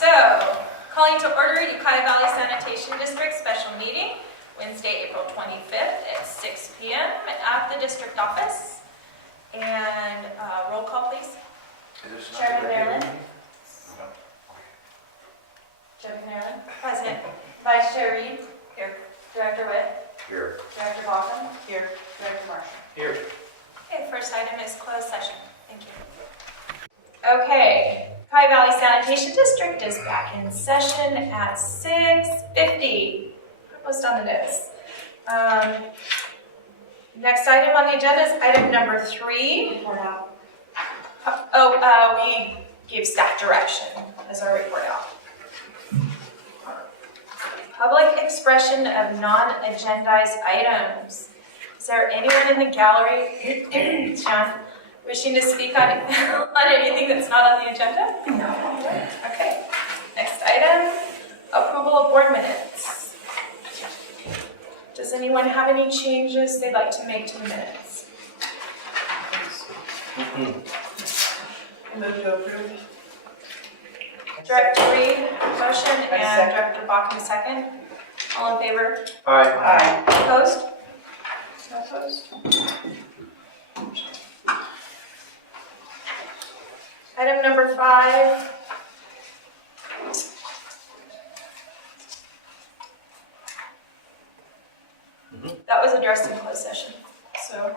So, calling to order Ukiah Valley Sanitation District special meeting, Wednesday, April 25th at 6 p.m. at the district office. And roll call, please. Chairman Maryland. Chairman Maryland. President. Vice Chair Reed. Here. Director Witt. Here. Director Baughman. Here. Director Marshall. Here. Okay, first item is closed session. Thank you. Okay, Ukiah Valley Sanitation District is back in session at 6:50. Almost on the nose. Next item on the agenda is item number 3. We gave staff direction as our report out. Public expression of non-agendized items. Is there anyone in the gallery, Sean, wishing to speak on anything that's not on the agenda? No. Okay. Next item, approval of board minutes. Does anyone have any changes they'd like to make to the minutes? Move to approve. Director Reed, motion, and Director Baughman, second. All in favor? Aye. Aye. Opposed? No opposed. Item number 5. That was addressed in closed session. So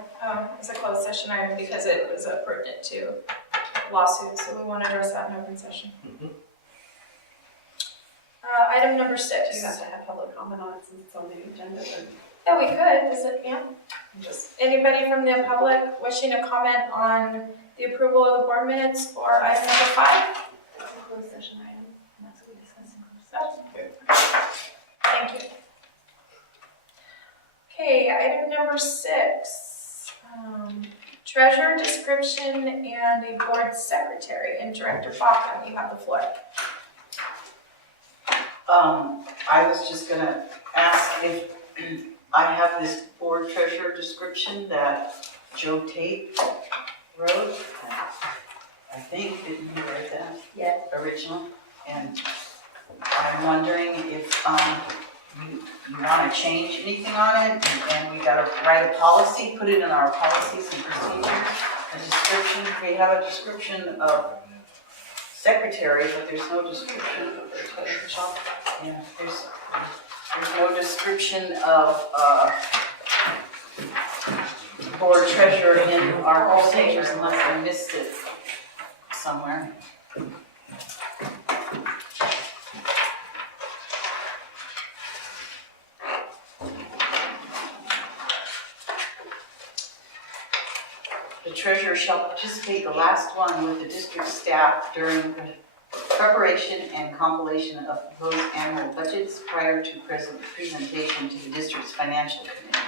it's a closed session item because it was pertinent to lawsuit. So we want to address that in open session. Item number 6. Do you have to have public comment on it since it's on the agenda? Or Yeah, we could. Is it? Yeah. just Anybody from the public wishing to comment on the approval of the board minutes for item number 5? a closed session item, and that's what we discussed in closed session. Thank you. Okay, item number 6. Treasurer description and a board secretary. And Director Baughman, you have the floor. I was just gonna ask if I have this board treasurer description that Joe Tate wrote. I think, didn't he write that? Yeah. Original? And I'm wondering if you want to change anything on it, and we gotta write a policy, put it in our policies and procedures, a description. We have a description of secretary, but there's no description of the treasurer. Yeah, there's no description of board treasurer in our procedures unless I missed it somewhere. The treasurer shall participate, the last one, with the district staff during preparation and compilation of proposed annual budgets prior to presentation to the district's financial committee.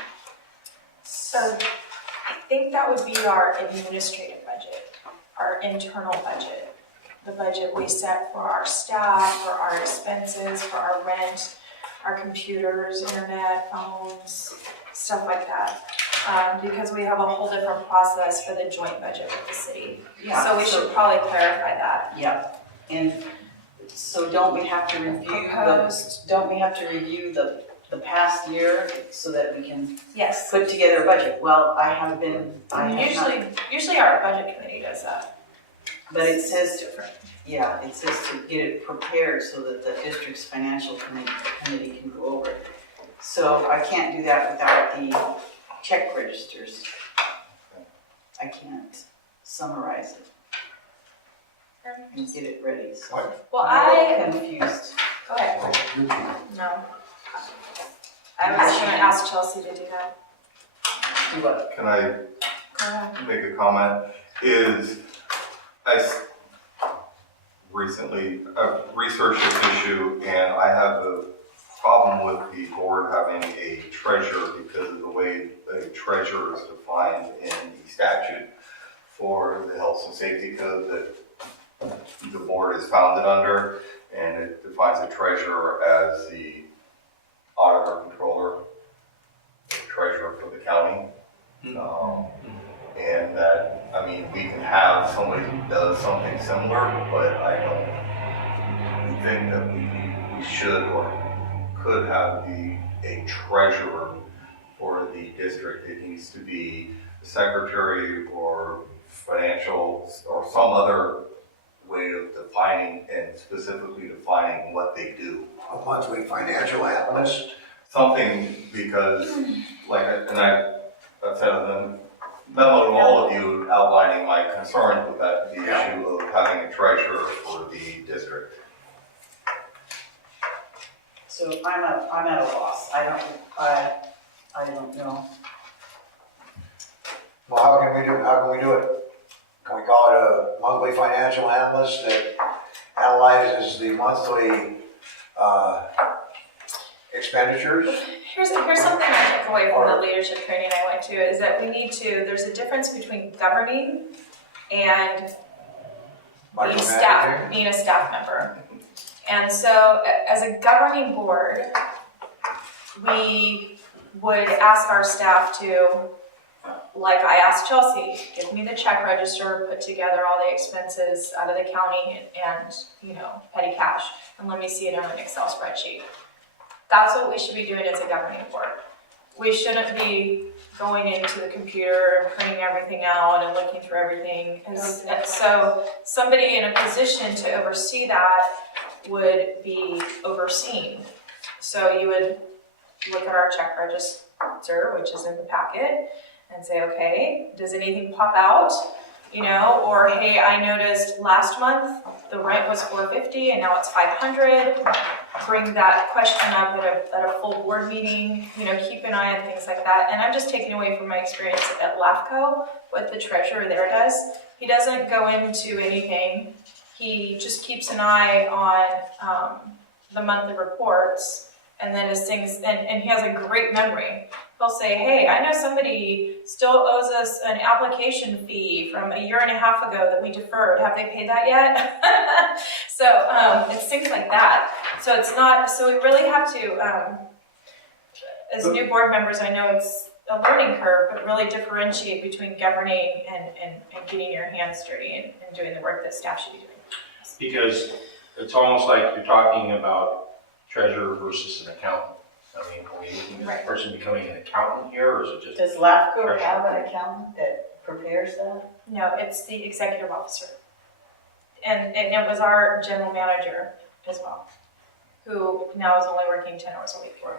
So I think that would be our administrative budget, our internal budget, the budget we set for our staff, for our expenses, for our rent, our computers, internet, phones, stuff like that. Because we have a whole different process for the joint budget with the city. Yeah, So we should probably clarify that. Yeah, and so don't we have to review the past year so that we can Yes. put together a budget? Well, I have not, Usually our budget committee does that. but it says different. Yeah, it says to get it prepared so that the district's financial committee can go over it. So I can't do that without the check registers. I can't summarize it and get it ready. So Well, I'm confused. go ahead. No. I was going to ask Chelsea to do that. Do what? Can I Go ahead. make a comment? Recently researched this issue, and I have a problem with the board having a treasurer because of the way a treasurer is defined in the statute for the health and safety code that the board is founded under, and it defines a treasurer as the auditor controller, the treasurer for the county. And that, I mean, we can have somebody who does something similar, but I don't think that we should or could have a treasurer for the district. It needs to be the secretary or financial or some other way of defining and specifically defining what they do. A monthly financial analyst. Something because, I've said in the memo to all of you outlining my concerns with the issue of having a treasurer for the district. So I'm at a loss. I don't know. Well, how can we do it? Can we call it a monthly financial analyst that analyzes the monthly expenditures? Here's something I took away from the leadership training I went to, is that there's a difference between governing and being a staff member. And so as a governing board, we would ask our staff to, like I asked Chelsea, give me the check register, put together all the expenses out of the county and petty cash, and let me see it on an Excel spreadsheet. That's what we should be doing as a governing board. We shouldn't be going into the computer and printing everything out and looking through everything. And so somebody in a position to oversee that would be overseen. So you would look at our check register, which is in the packet, and say, okay, does anything pop out? Or hey, I noticed last month the rent was $450 and now it's $500. Bring that question up at a full board meeting, keep an eye on things like that. And I'm just taking away from my experience at LAFCO, what the treasurer there does. He doesn't go into anything. He just keeps an eye on the monthly reports, and then as things, and he has a great memory. He'll say, hey, I know somebody still owes us an application fee from a year and a half ago that we deferred. Have they paid that yet? So it's things like that. So we really have to, as new board members, I know it's a learning curve, but really differentiate between governing and getting your hands dirty and doing the work that staff should be doing. Because it's almost like you're talking about treasurer versus an accountant. I mean, are we looking at the person becoming an accountant here, or is it just? Does LAFCO have an accountant that prepares that? No, it's the executive officer. And it was our general manager as well, who now is only working 10 hours a week. Right.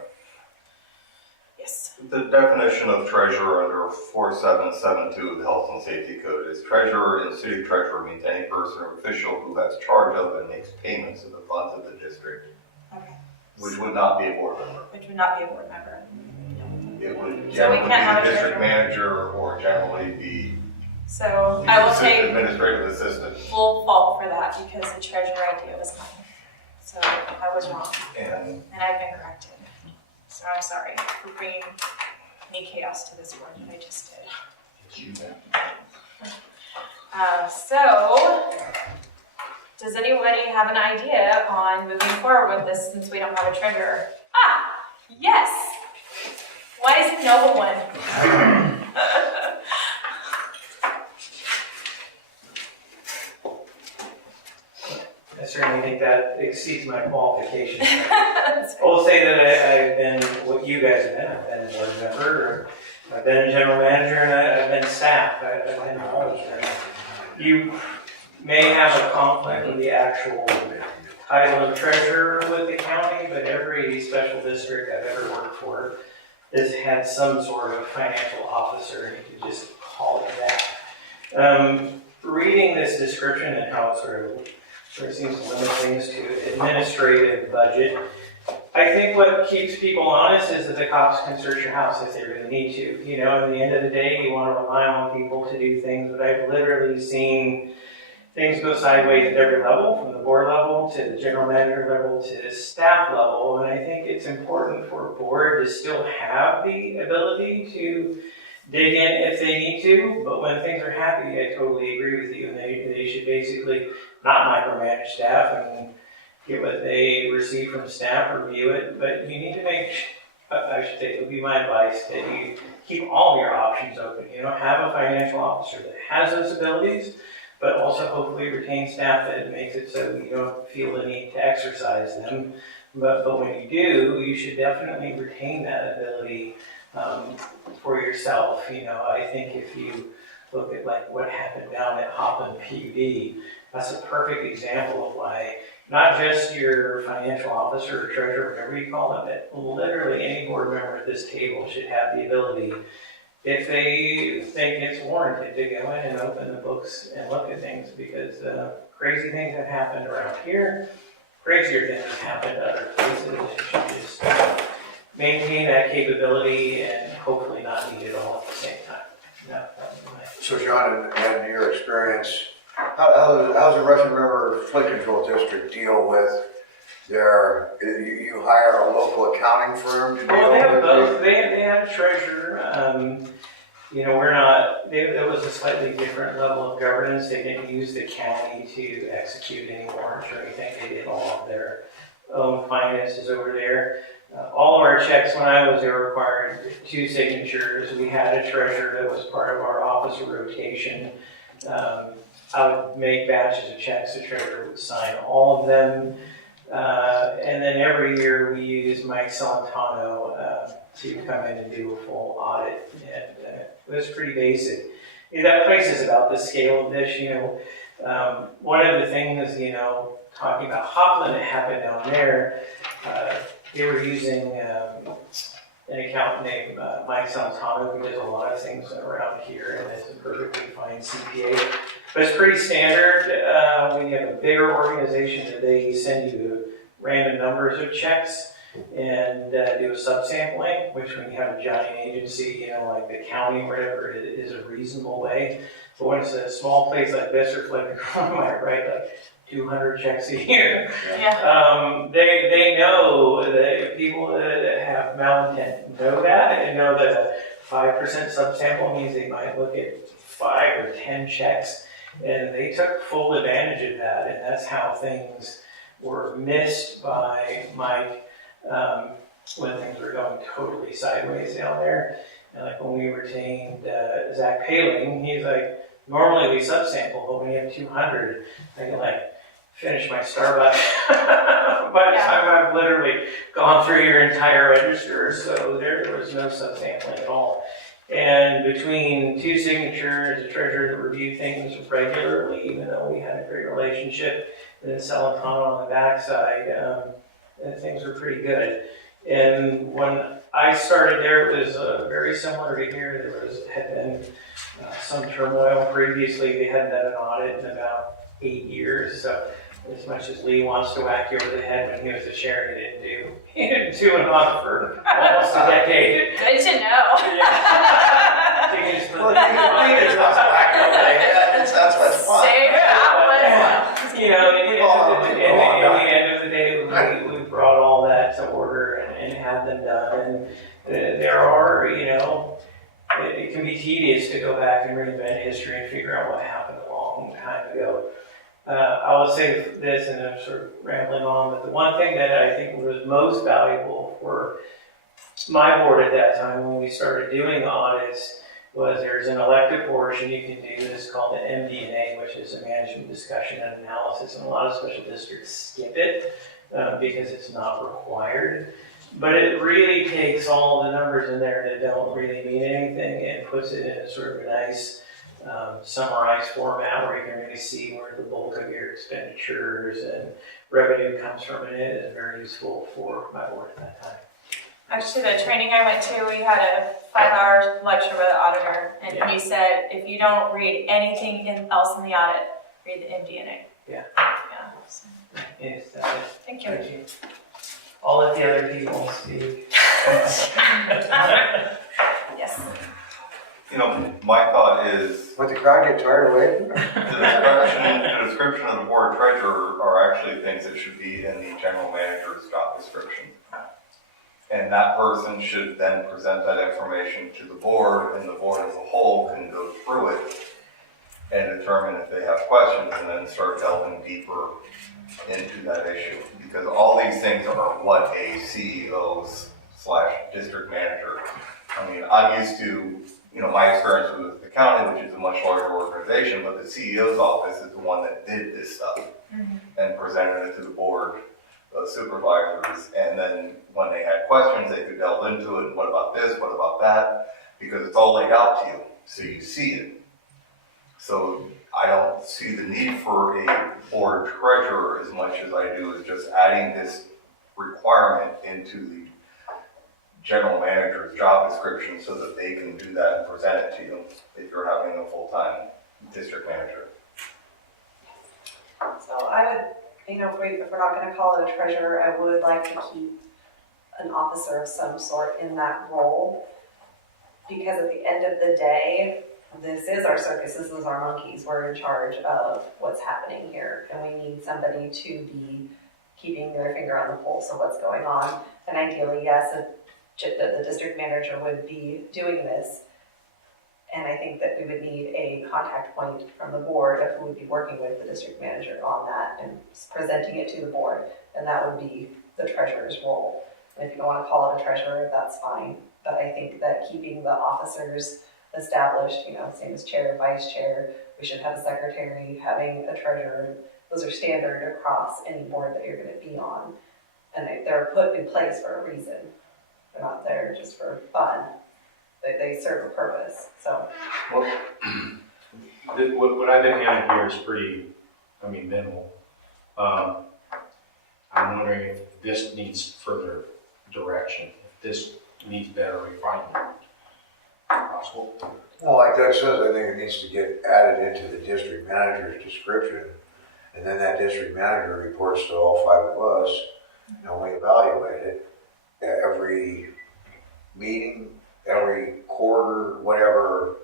Yes. The definition of treasurer under 4772 of the Health and Safety Code is treasurer and city treasurer means any person or official who has charge of and makes payments of the funds of the district. Okay. Which would not be a board member. Which would not be a board member. It would So we generally can't have be a the district treasurer. manager or generally be So the I will take administrative assistant. full fault for that because the treasurer idea was mine. So I was wrong, And and I've been corrected. So I'm sorry for bringing any chaos to this board that I just did. So, does anybody have an idea on moving forward with this since we don't have a treasurer? Ah, yes! Why is it Noble one? I certainly think that exceeds my qualifications. I will say that I've been what you guys have been. I've been a board member, I've been a general manager, and I've been staff. I've been all of them. You may have a conflict with the actual title of treasurer with the county, but every special district I've ever worked for has had some sort of financial officer, and you can just call it that. Reading this description and how it sort of seems to limit things to administrative budget. I think what keeps people honest is that the cops can search your house if they really need to. At the end of the day, you want to rely on people to do things, but I've literally seen things go sideways at every level, from the board level to the general manager level to the staff level, and I think it's important for a board to still have the ability to dig in if they need to, but when things are happy, I totally agree with you, and they should basically not micromanage staff and get what they receive from staff, review it, but you need to I should say, it would be my advice, that you keep all of your options open. Have a financial officer that has those abilities, but also hopefully retain staff that makes it so you don't feel the need to exercise them. But when you do, you should definitely retain that ability for yourself. I think if you look at like what happened down at Hopland PUD, that's a perfect example of why not just your financial officer or treasurer, whatever you call them, but literally any board member at this table should have the ability, if they think it's warranted, to go in and open the books and look at things, because crazy things have happened around here, crazier things have happened other places. You should just maintain that capability and hopefully not need it all at the same time. So John, in your experience, how's the Russian River Flood Control District deal with you hire a local accounting firm to deal with it? Well, they have both. They have a treasurer. We're not, it was a slightly different level of governance. They didn't use the county to execute any warrants or anything. They did all of their own finances over there. All of our checks, when I was there, required 2 signatures. We had a treasurer that was part of our office rotation. I would make batches of checks. The treasurer would sign all of them. And then every year we use Mike Solentano to come in and do a full audit. And it was pretty basic. That place is about the scale of this. One of the things, talking about Hopland that happened down there, they were using an accountant named Mike Solentano, who does a lot of things around here, and is a perfectly fine CPA. But it's pretty standard when you have a bigger organization that they send you random numbers of checks and do a subsampling, which when you have a giant agency, like the county or whatever, it is a reasonable way. But when it's a small place like this, or like I might write like 200 checks a year. Yeah. They know that people that have malintent know that, and know that a 5% subsample means they might look at 5 or 10 checks, and they took full advantage of that, and that's how things were missed by Mike when things were going totally sideways down there. And like when we retained Zach Paling, he's like, normally we subsample, but when you have 200, I can finish my Starbucks by the time I've literally gone through your entire register. So there was no subsampling at all. And between 2 signatures, a treasurer that reviewed things regularly, even though we had a great relationship, and then Solentano on the backside, and things were pretty good. And when I started there, it was very similar to here. There had been some turmoil previously. They hadn't done an audit in about 8 years. So as much as Lee wants to whack you over the head when he was the chair, he didn't do an audit for almost a decade. Good to know. Well, you just whack over the head. It sounds like fun. Save that one. In the end of the day, we brought all that to order and had them done. And there are, it can be tedious to go back and reinvent history and figure out what happened a long time ago. I will say this, and I'm sort of rambling on, but the one thing that I think was most valuable for my board at that time when we started doing audits was there's an elective portion you can do that's called an MD&A, which is a management discussion and analysis, and a lot of special districts skip it because it's not required. But it really takes all the numbers in there that don't really mean anything and puts it in a sort of a nice summarized format where you can really see where the bulk of your expenditures and revenue comes from, and it is very useful for my board at that time. Actually, the training I went to, we had a 5-hour lecture by the auditor, and he said, if you don't read anything else in the audit, read the MD&A. Yeah. So, Yes, thank you. I'll let the other people speak. Yes. My thought is Let the crowd get tired of waiting? the description of the board treasurer are actually things that should be in the general manager's job description. And that person should then present that information to the board, and the board as a whole can go through it and determine if they have questions, and then start delving deeper into that issue. Because all these things are what a CEO/district manager. I mean, I'm used to, my experience with the county, which is a much larger organization, but the CEO's office is the one that did this stuff and presented it to the board of supervisors. And then when they had questions, they could delve into it. What about this? What about that? Because it's all laid out to you, so you see it. So I don't see the need for a board treasurer as much as I do is just adding this requirement into the general manager's job description so that they can do that and present it to you if you're having a full-time district manager. So I would, if we're not gonna call it a treasurer, I would like to keep an officer of some sort in that role. Because at the end of the day, this is our circus, this is our monkeys, we're in charge of what's happening here. And we need somebody to be keeping their finger on the pulse of what's going on. And ideally, yes, the district manager would be doing this. And I think that we would need a contact point from the board of who would be working with the district manager on that and presenting it to the board. And that would be the treasurer's role. And if you don't want to call it a treasurer, that's fine. But I think that keeping the officers established, same as chair, vice chair, we should have a secretary, having a treasurer. Those are standard across any board that you're going to be on. And they're put in place for a reason. They're not there just for fun. They serve a purpose, so. Well, what I've been hearing here is pretty, minimal. I'm wondering if this needs further direction, if this needs better refinement. Possible? Well, like Doug says, I think it needs to get added into the district manager's description. And then that district manager reports to all 5 of us, and we evaluate it every meeting, every quarter, whatever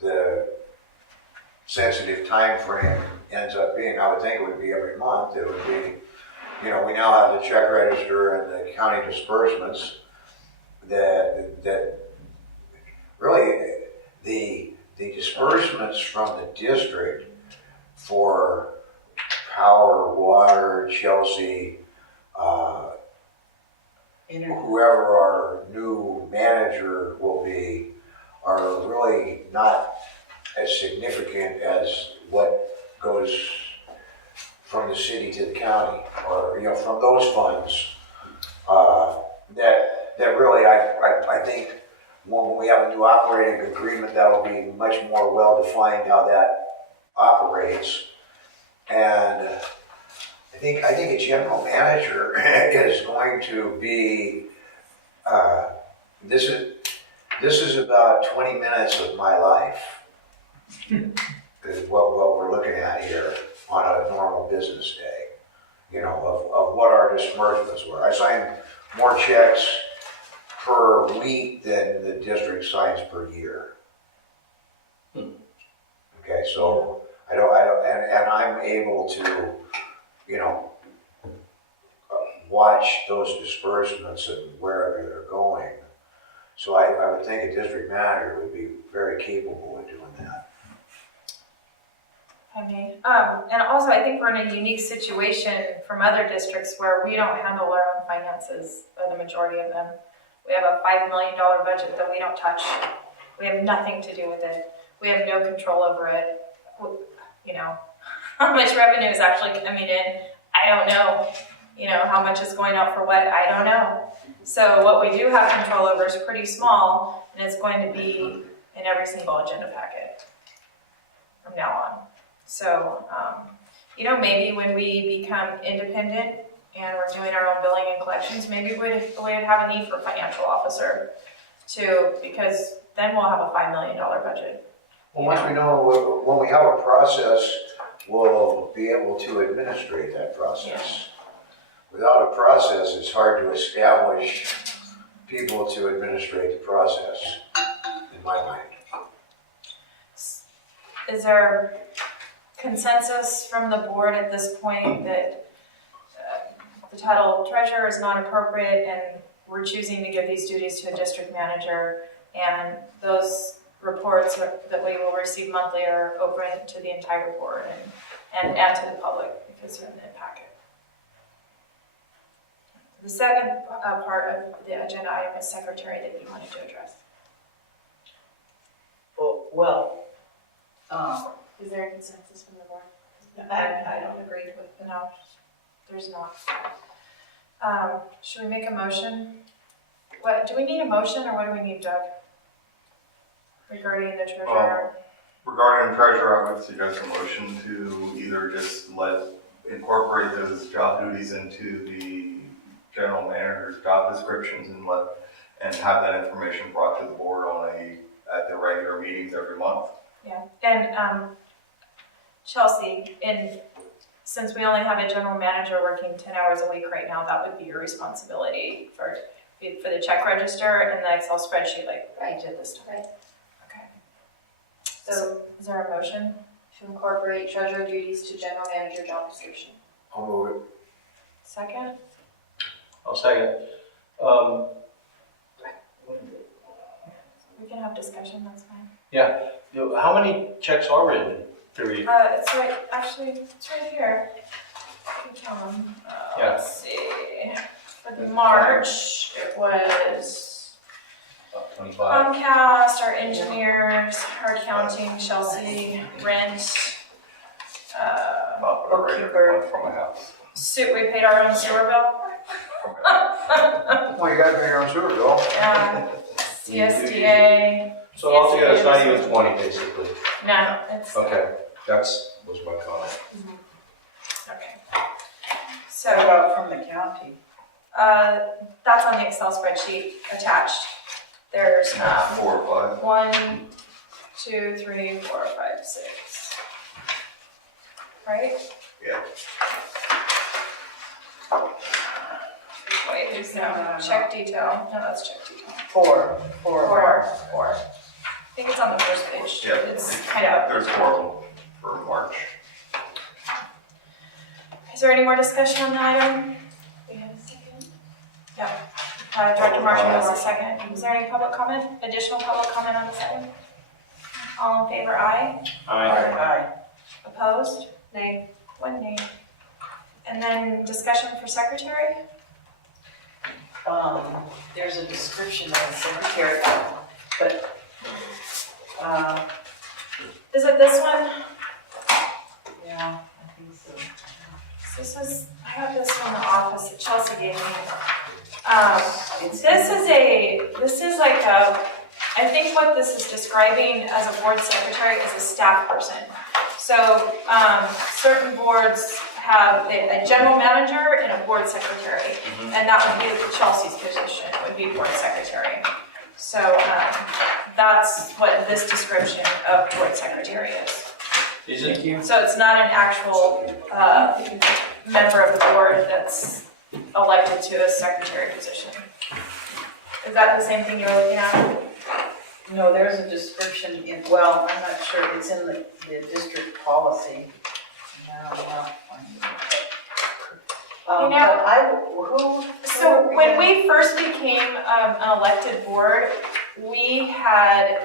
the sensitive time frame ends up being. I would think it would be every month. It would be, we now have the check register and the county disbursements that really the disbursements from the district for power, water, Chelsea, whoever our new manager will be, are really not as significant as what goes from the city to the county, or from those funds. That really, I think when we have a new operating agreement, that will be much more well defined how that operates. And I think a general manager is going to be, this is about 20 minutes of my life, is what we're looking at here on a normal business day, of what our disbursements were. I signed more checks per week than the district signs per year. Okay, so I don't, and I'm able to, watch those disbursements and wherever they're going. So I would think a district manager would be very capable of doing that. And also I think we're in a unique situation from other districts where we don't handle our own finances, or the majority of them. We have a $5 million budget that we don't touch. We have nothing to do with it. We have no control over it. How much revenue is actually coming in, I don't know. How much is going out for what, I don't know. So what we do have control over is pretty small, and it's going to be in every single agenda packet from now on. So, maybe when we become independent and we're doing our own billing and collections, maybe we'd have a need for a financial officer too, because then we'll have a $5 million budget. Well, once we know, when we have a process, we'll be able to administrate that process. Without a process, it's hard to establish people to administrate the process, in my mind. Is there consensus from the board at this point that the title treasurer is not appropriate and we're choosing to give these duties to a district manager, and those reports that we will receive monthly are open to the entire board and to the public because they're in the packet? The second part of the agenda item is secretary that you wanted to address. Well, consensus from the board? I don't agree with No, there's not. Should we make a motion? What, do we need a motion or what do we need, Doug? Regarding the treasurer? Regarding the treasurer, I would suggest a motion to either just incorporate those job duties into the general manager's job descriptions and have that information brought to the board at the regular meetings every month. Yeah, and Chelsea, since we only have a general manager working 10 hours a week right now, that would be your responsibility for the check register and the Excel spreadsheet like we did this time. Right. Okay. So Is there a motion? to incorporate treasurer duties to general manager job description. I'll move it. Second? I'll second. We can have discussion, that's fine. How many checks are written? Three. It's right, actually, it's right here. You can count them. Yeah. Let's see. For March, it was About 25. Comcast, our engineers, our accounting, Chelsea, rent, About a regular month from my house. we paid our own sewer bill. Well, you gotta pay your own sewer bill. CSDA. So altogether, it's not even 20, basically. No, it's, Okay, was my comment. okay. What So, about from the county? that's on the Excel spreadsheet attached. There's, 4 or 5. 1, 2, 3, 4, 5, 6. Right? Yeah. Wait, there's no check detail. No, that's check detail. Four. Four. I think it's on the first page. Yeah. It's kind of. There's 4 of them for March. Is there any more discussion on the item? We have a second? Director Marshall has a second. Is there any public comment? Additional public comment on this item? All in favor, aye. Aye. Opposed? Nay. 1 nay. And then discussion for secretary? There's a description of the secretary, but, Is it this one? yeah, I think so. I have this from the office that Chelsea gave me. It's This is like I think what this is describing as a board secretary is a staff person. So, certain boards have a general manager and a board secretary, and that would be Chelsea's position, would be board secretary. So, that's what this description of board secretary is. Thank you. So it's not an actual, member of the board that's elected to a secretary position. Is that the same thing you're looking at? No, there's a description I'm not sure, it's in the district policy. No, So when we first became an elected board, we had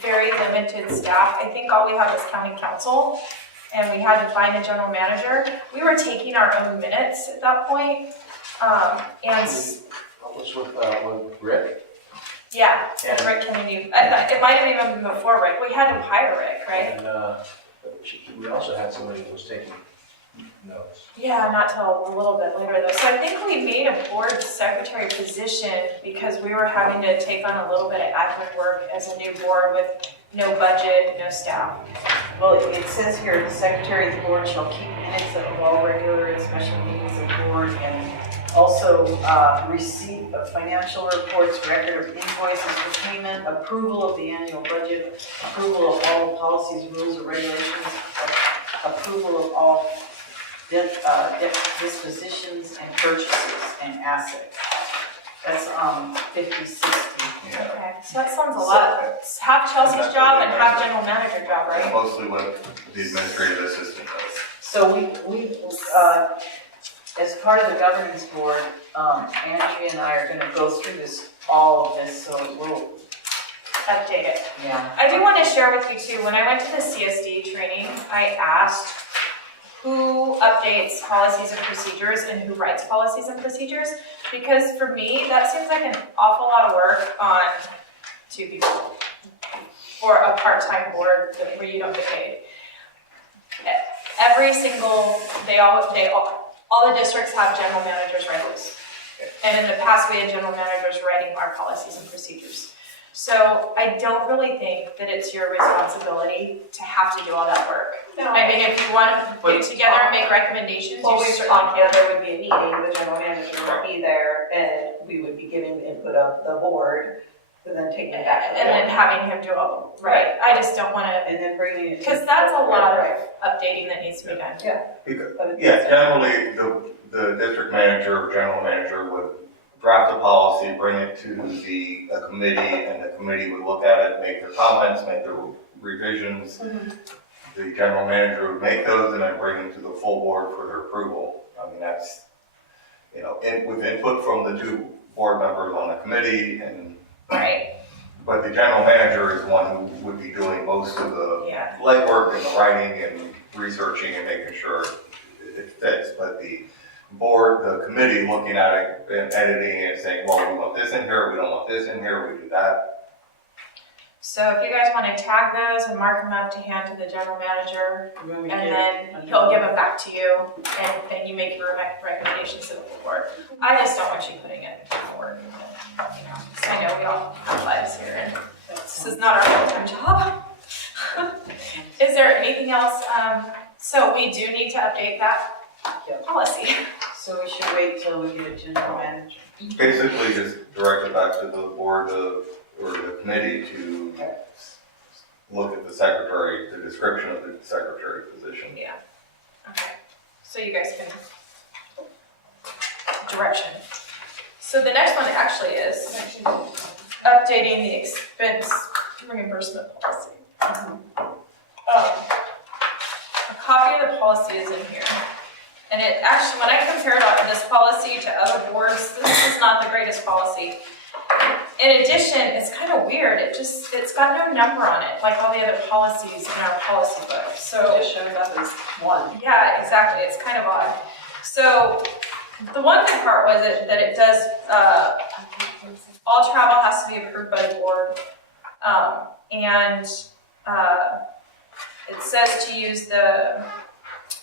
very limited staff. I think all we had was county council, and we had to find a general manager. We were taking our own minutes at that point, and What was with Rick? yeah, and Rick Kennedy. It might have even been before Rick. We had to hire Rick, right? And we also had somebody who was taking notes. Yeah, not till a little bit later though. So I think we made a board secretary position because we were having to take on a little bit of admin work as a new board with no budget, no staff. Well, it says here, the secretary of the board shall keep minutes of all regular and special meetings of the board, and also receipt of financial reports, record of invoices for payment, approval of the annual budget, approval of all policies, rules, or regulations, approval of all dispositions and purchases and assets. That's 50/60. Yeah. Okay, so that sounds a lot. It's half Chelsea's job and half general manager job, That's right? mostly what the administrative assistant does. So we as part of the governance board, Andrea and I are gonna go through all of this, so we'll, Update it. yeah. I do want to share with you too, when I went to the CSD training, I asked who updates policies and procedures and who writes policies and procedures, because for me, that seems like an awful lot of work on 2 people. for a part-time board where you don't get paid. Every single, all the districts have general managers write those. And in the past, we had general managers writing our policies and procedures. So I don't really think that it's your responsibility to have to do all that work. No. I mean, if you want to get together and make recommendations, Well, you we've certainly talked, can. there would be a meeting, the general manager would be there, and we would be giving the input of the board, and then taking it back to the And then board. having him do all, right, I just don't want to, And then bringing it. because that's a lot of updating that needs to be done. Because, But it's- yeah, generally, the district manager or general manager would draft a policy, bring it to the committee, and the committee would look at it, make their comments, make their revisions. The general manager would make those and then bring them to the full board for their approval. I mean, that's, with input from the two board members on the committee, Right, but the general manager is one who would be doing most of the yeah, legwork and the writing and researching and making sure it fits. But the board, the committee looking at it and editing it and saying, well, we want this in here, we don't want this in here, we do that. so if you guys want to tag those and mark them up to hand to the general manager, and then he'll give them back to you, and you make your recommendations to the board. I just don't want you putting it forward, so I know we all have lives here, and this is not our full-time job. Is there anything else? So we do need to update that policy. So we should wait till we get a general manager. Basically just direct it back to the board or the committee to look at the secretary, the description of the secretary position. Yeah, okay, so you guys can, direction. So the next one actually is updating the expense reimbursement policy. A copy of the policy is in here. And it actually, when I compared this policy to other boards, this is not the greatest policy. In addition, it's kind of weird, it's got no number on it, like all the other policies in our policy book, so. It just shows up as one. Yeah, exactly, it's kind of odd. So, the one good part was that it does, all travel has to be approved by the board. And it says to use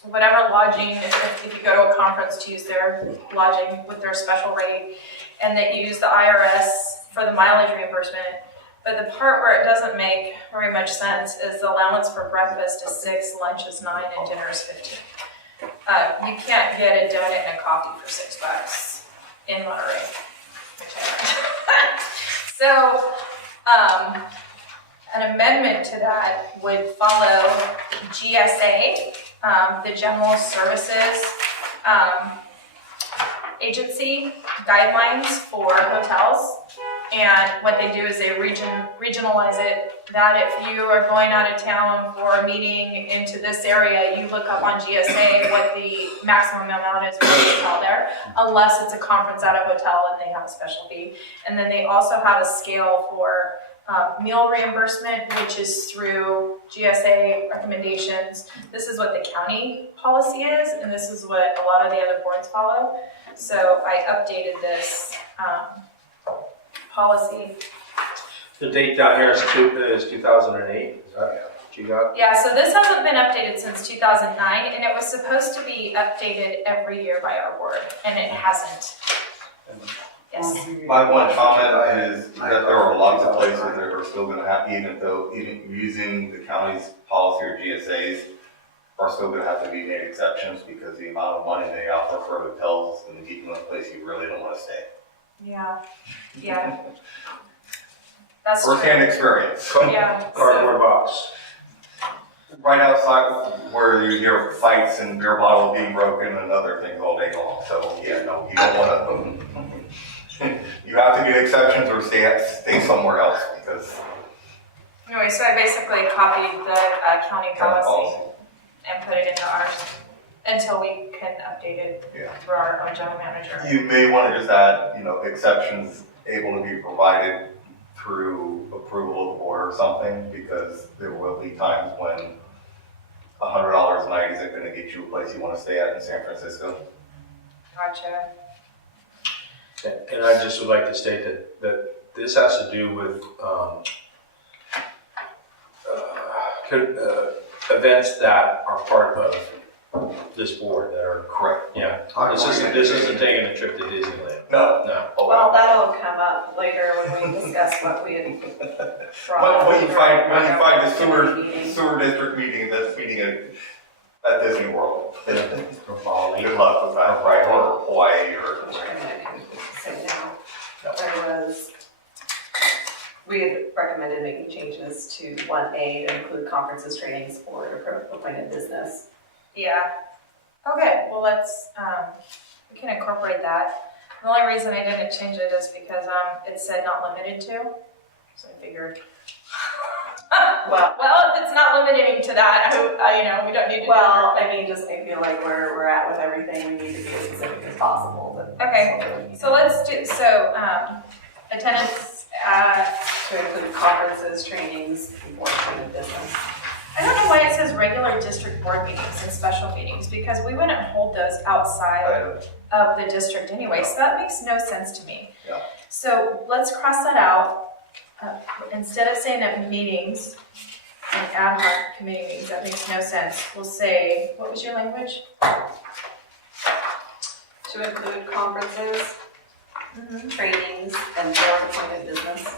whatever lodging, if you go to a conference, to use their lodging with their special rate, and that you use the IRS for the mileage reimbursement. But the part where it doesn't make very much sense is the allowance for breakfast is 6, lunch is 9, and dinner is 15. You can't get a donut and a coffee for $6 in Monterey, which I learned. So, an amendment to that would follow GSA, the General Services Agency guidelines for hotels. And what they do is they regionalize it, that if you are going out of town for a meeting into this area, you look up on GSA what the maximum amount is for the hotel there, unless it's a conference at a hotel and they have a special fee. And then they also have a scale for meal reimbursement, which is through GSA recommendations. This is what the county policy is, and this is what a lot of the other boards follow. So I updated this policy. The date down here is 2008, is that what you got? Yeah, so this hasn't been updated since 2009, and it was supposed to be updated every year by our board, and it hasn't. Yes. My one comment is that there are lots of places that are still gonna have, even using the county's policy or GSAs, are still gonna have to be made exceptions because the amount of money they offer for hotels and to keep them in a place you really don't wanna stay. Yeah, yeah. That's true. First-hand experience. Yeah. Cardboard box. Right outside where you hear fights and beer bottles being broken and other things all day long. So, yeah, no, you don't wanna, you have to do exceptions or stay somewhere else because. Anyway, so I basically copied the county policy and put it into ours until we can update it through our general manager. You may want to just add, exceptions able to be provided through approval of the board or something, because there will be times when $100 a night isn't going to get you a place you want to stay at in San Francisco. Gotcha. And I just would like to state that this has to do with events that are part of this board that are, Correct. yeah. This isn't taking a trip to Disneyland. No. No. Oh, Well, that'll come up later when we discuss what we had brought up. When you find the meeting. sewer district meeting that's meeting at Disney World. Or Bali. Good luck with that, right, or Hawaii, or. Which I can say now. We had recommended making changes to 1A to include conferences, trainings, or appointed business. Yeah. Okay, well, let's, we can incorporate that. The only reason I didn't change it is because, it said not limited to, so I figured. Well, if it's not limiting to that, we don't need to do Well, that. I mean, just I feel like where we're at with everything, we need to be as specific as possible. But Okay, so let's do, attendance at, to include conferences, trainings, and more appointed business. I don't know why it says regular district board meetings and special meetings, because we wouldn't hold those outside of the district anyway, so that makes no sense to me. Yeah. So let's cross that out. Instead of saying that meetings and ad hoc committee meetings, that makes no sense. We'll say, what was your language? To include conferences, trainings, and board appointed business.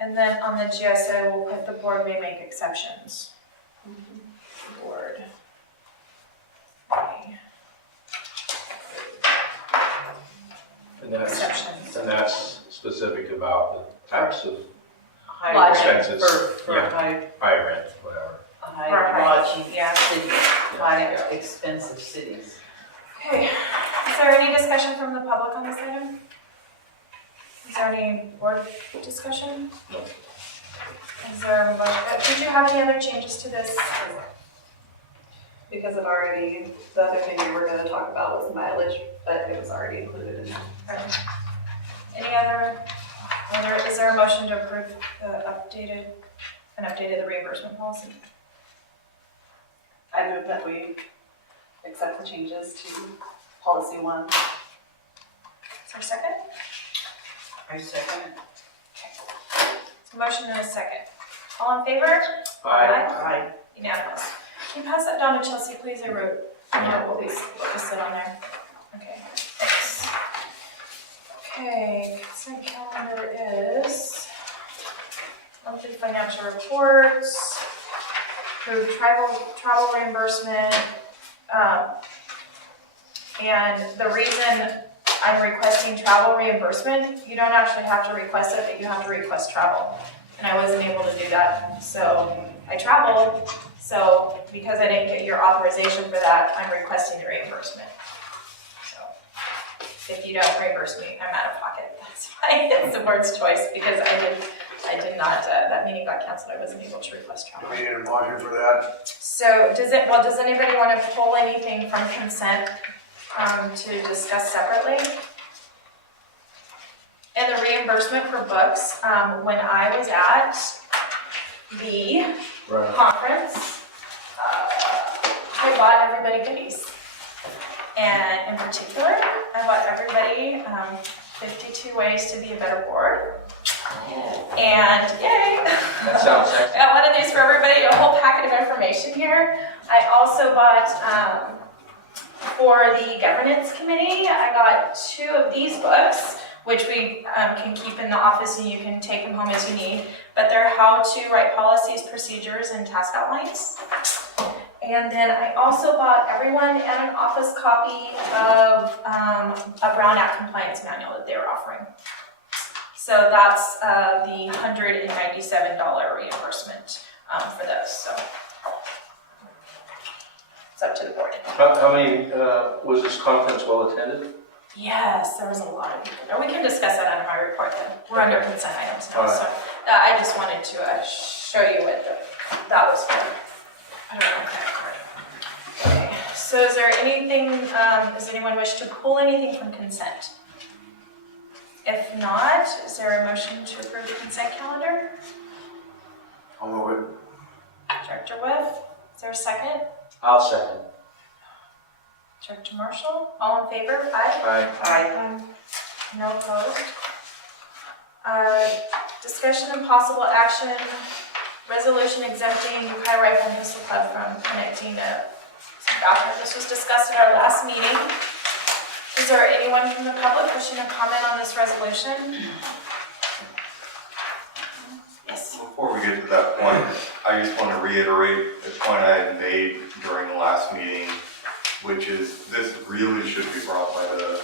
And then on the GSO, we'll put the board may make exceptions. Board. may Exceptions. And that's specific about the types of High Lodging. rent expenses, for yeah. high rent, whatever. lodging Yeah. cities, high expensive cities. Okay, is there any discussion from the public on this item? Is there any board discussion? No. Is there a motion? Did you have any other changes to this? Because it already, the other thing we were gonna talk about was mileage, but it was already included in that. Any other, is there a motion to approve the updated the reimbursement policy? I move that we accept the changes to policy 1. Is there a second? I second it. It's a motion and a second. All in favor? Aye. Unanimous. Can you pass that down to Chelsea, please? I wrote, please, just sit on there. Okay, thanks. Okay, consent calendar is monthly financial reports, approved travel reimbursement. And the reason I'm requesting travel reimbursement, you don't actually have to request it, but you have to request travel. And I wasn't able to do that, so I traveled. So because I didn't get your authorization for that, I'm requesting the reimbursement. So if you don't reimburse me, I'm out of pocket. That's fine. It's the board's choice because I did not, that meeting got canceled. I wasn't able to request Do travel. we need a motion for that? So does anybody want to pull anything from consent to discuss separately? And the reimbursement for books, when I was at the conference, I bought everybody goodies. And in particular, I bought everybody 52 Ways to Be a Better Board. And yay! That sounds sexy. I got one of these for everybody, a whole packet of information here. I also bought, for the governance committee, I got 2 of these books, which we can keep in the office and you can take them home as you need. But they're how to write policies, procedures, and task outlines. And then I also bought everyone an office copy of a Brown Act compliance manual that they were offering. So that's the $197 reimbursement for those. So it's up to the board. How many, was this conference well attended? Yes, there was a lot of people there. We can discuss that under my report then. We're under consent items now, All right. so I just wanted to show you what that was for. I don't know if that card. Okay, so is there anything, does anyone wish to pull anything from consent? If not, is there a motion to approve the consent calendar? I'll move it. Director Whiff, is there a second? I'll second. Director Marshall, all in favor? Aye. Aye. No opposed. Discussion and possible action, resolution exempting Ukiah Rifle and Pistol Club from connecting to backup. This was discussed at our last meeting. Is there anyone from the public wishing to comment on this resolution? Yes. Before we get to that point, I just want to reiterate the point I had made during the last meeting, which is this really should be brought by the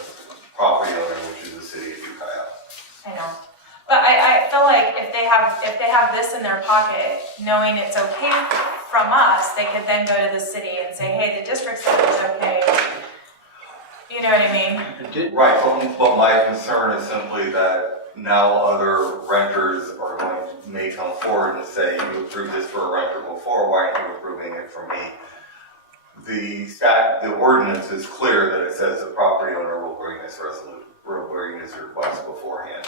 property owner, which is the city of Ukiah. I know. But I feel like if they have this in their pocket, knowing it's okay from us, they could then go to the city and say, hey, the district said it's okay. You know what I mean? Right, but my concern is simply that now other renters are may come forward and say, you approved this for a renter before, why aren't you approving it for me? The ordinance is clear that it says the property owner will bring this request beforehand.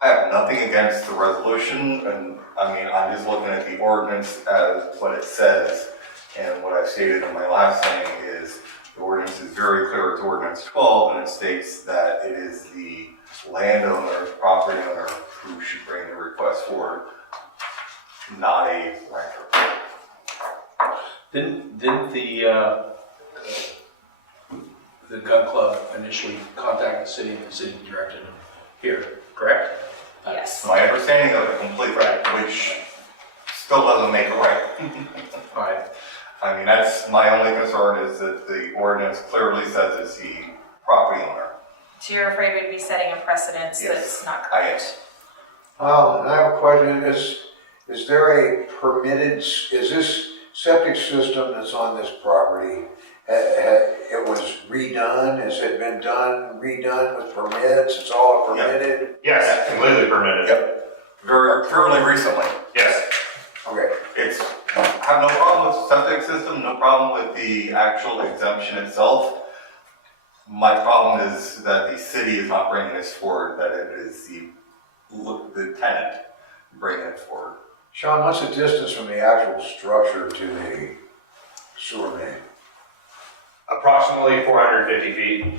I have nothing against the resolution, and I mean, I'm just looking at the ordinance as what it says. And what I've stated in my last thing is the ordinance is very clear. It's ordinance 12, and it states that it is the landowner, property owner, who should bring the request forward, not a renter. Didn't the gun club initially contact the city and the city directed them here, correct? Yes. My understanding of it completely, which still doesn't make it right. Right. I mean, that's my only concern is that the ordinance clearly says it's the property owner. So you're afraid we'd be setting a precedence Yes. that's not I am. correct? Well, and I have a question, is there a permitted, is this septic system that's on this property, it was redone, has it been redone with permits, it's all permitted? Yes, completely permitted. Yep. Fairly recently. Yes. Okay, I have no problem with the septic system, no problem with the actual exemption itself. My problem is that the city is not bringing this forward, that it is the tenant bringing it forward. Sean, what's the distance from the actual structure to the sewer main? Approximately 450 feet.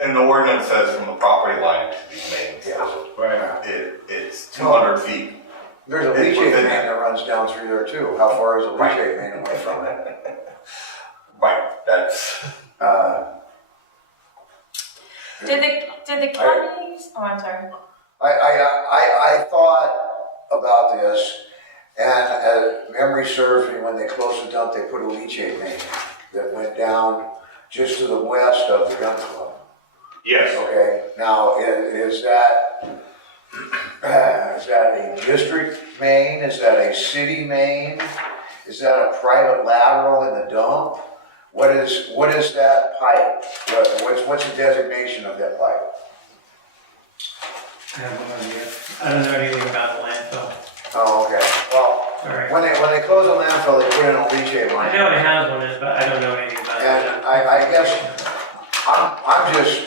And the ordinance says from the property line to the main. Yeah. Right. It's 200 feet. There's a It's leachate within main that. that runs down through there too. How far is the leachate main away from it? Right, that's, Did the counties? Oh, I'm sorry. I thought about this, and memory serves me, when they closed the dump, they put a leachate main that went down just to the west of the gun club. Yes. Okay, now, is that a district main? Is that a city main? Is that a private lateral in the dump? What is that pipe? What's the designation of that pipe? I have no idea. I don't know anything about the landfill. Oh, okay, well, Sorry. when they close a landfill, they put in a leachate I line. know it has one, but I don't know anything about it. And I guess, I'm just,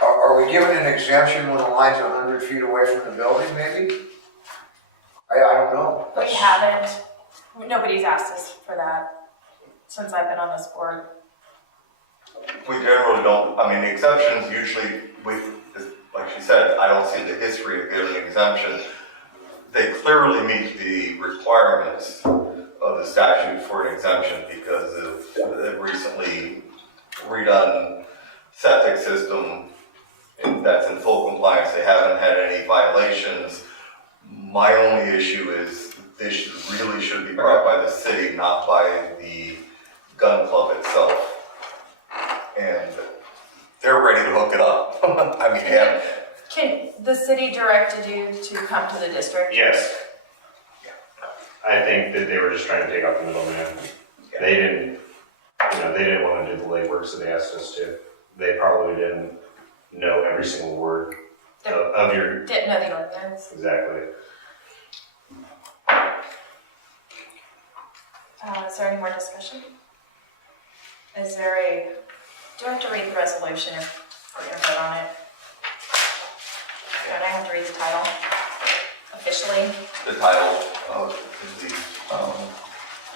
are we given an exemption when the line's 100 feet away from the building, maybe? I don't know. We haven't. Nobody's asked us for that since I've been on this board. we generally don't, I mean, the exceptions usually, like she said, I don't see the history of giving an exemption. They clearly meet the requirements of the statute for an exemption because of the recently redone septic system that's in full compliance. They haven't had any violations. My only issue is this really should be brought by the city, not by the gun club itself. And they're ready to hook it up. I mean, they have. Can the city directed you to come to the district? Yes. I think that they were just trying to take out the middleman. They didn't want to do the legwork, so they asked us to. They probably didn't know every single word of your, Didn't know the ordinance. exactly. Is there any more discussion? Do I have to read the resolution if we're gonna vote on it? And I have to read the title officially. The title of the,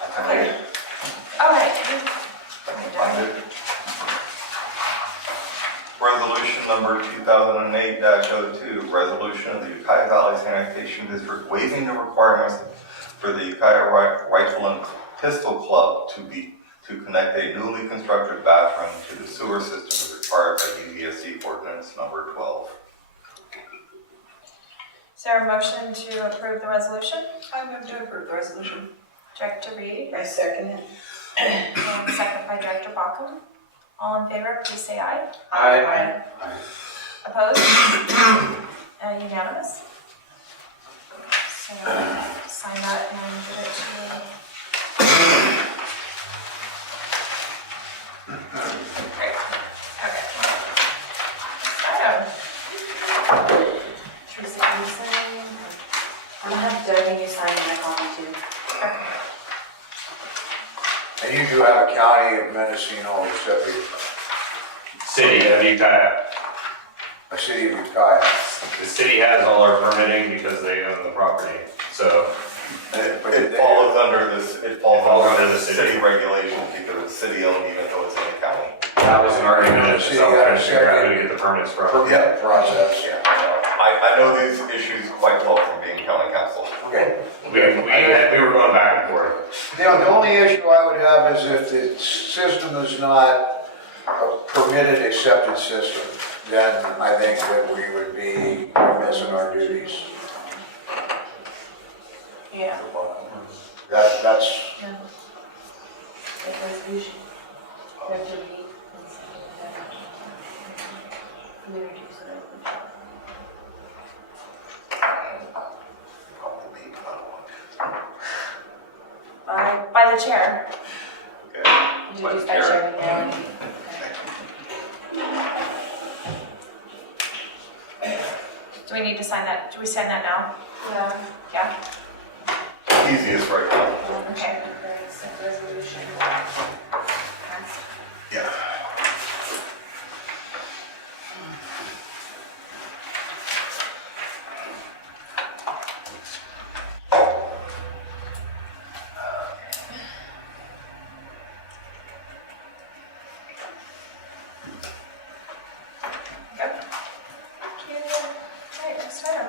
Okay. All right. Find it. Resolution number 2008-02, resolution of the Ukiah Valley Sanitation District waiving the requirements for the Ukiah Rifle and Pistol Club to connect a newly constructed bathroom to the sewer system as required by UVSC ordinance number 12. Is there a motion to approve the resolution? I move to approve the resolution. Director Reed, I second it. and second by Director Baucom. All in favor, please say aye. Aye. Opposed? Unanimous? So, sign that and give it to... Great. Okay. Next item. Teresa, can you sign? I'm gonna have Debbie you sign my copy too. Okay. And you do have a county of Mendocino, separate, City of Ukiah. a city of Ukiah. The city has all our permitting because they own the property, so. It falls under this. It falls under the city. city regulations because it's city owned even though it's in the county. That was an argument, The it's city just I'm trying to has a figure out who second to get the permits from. permit process. I know these issues quite well from being county council. Okay. We were going back and forth. The only issue I would have is if the system is not a permitted, accepted system, then I think that we would be missing our duties. Yeah. That's, Yeah. Like resolution. Director Reed and second by Director Baucom. And introduce the resolution. By the chair. Okay. Introduced by Chair. Chairman Allen. Do we need to sign that? Do we sign that now? Yeah. Yeah? Easiest right now. Okay. Resolution. Yeah. Good. Right, next item.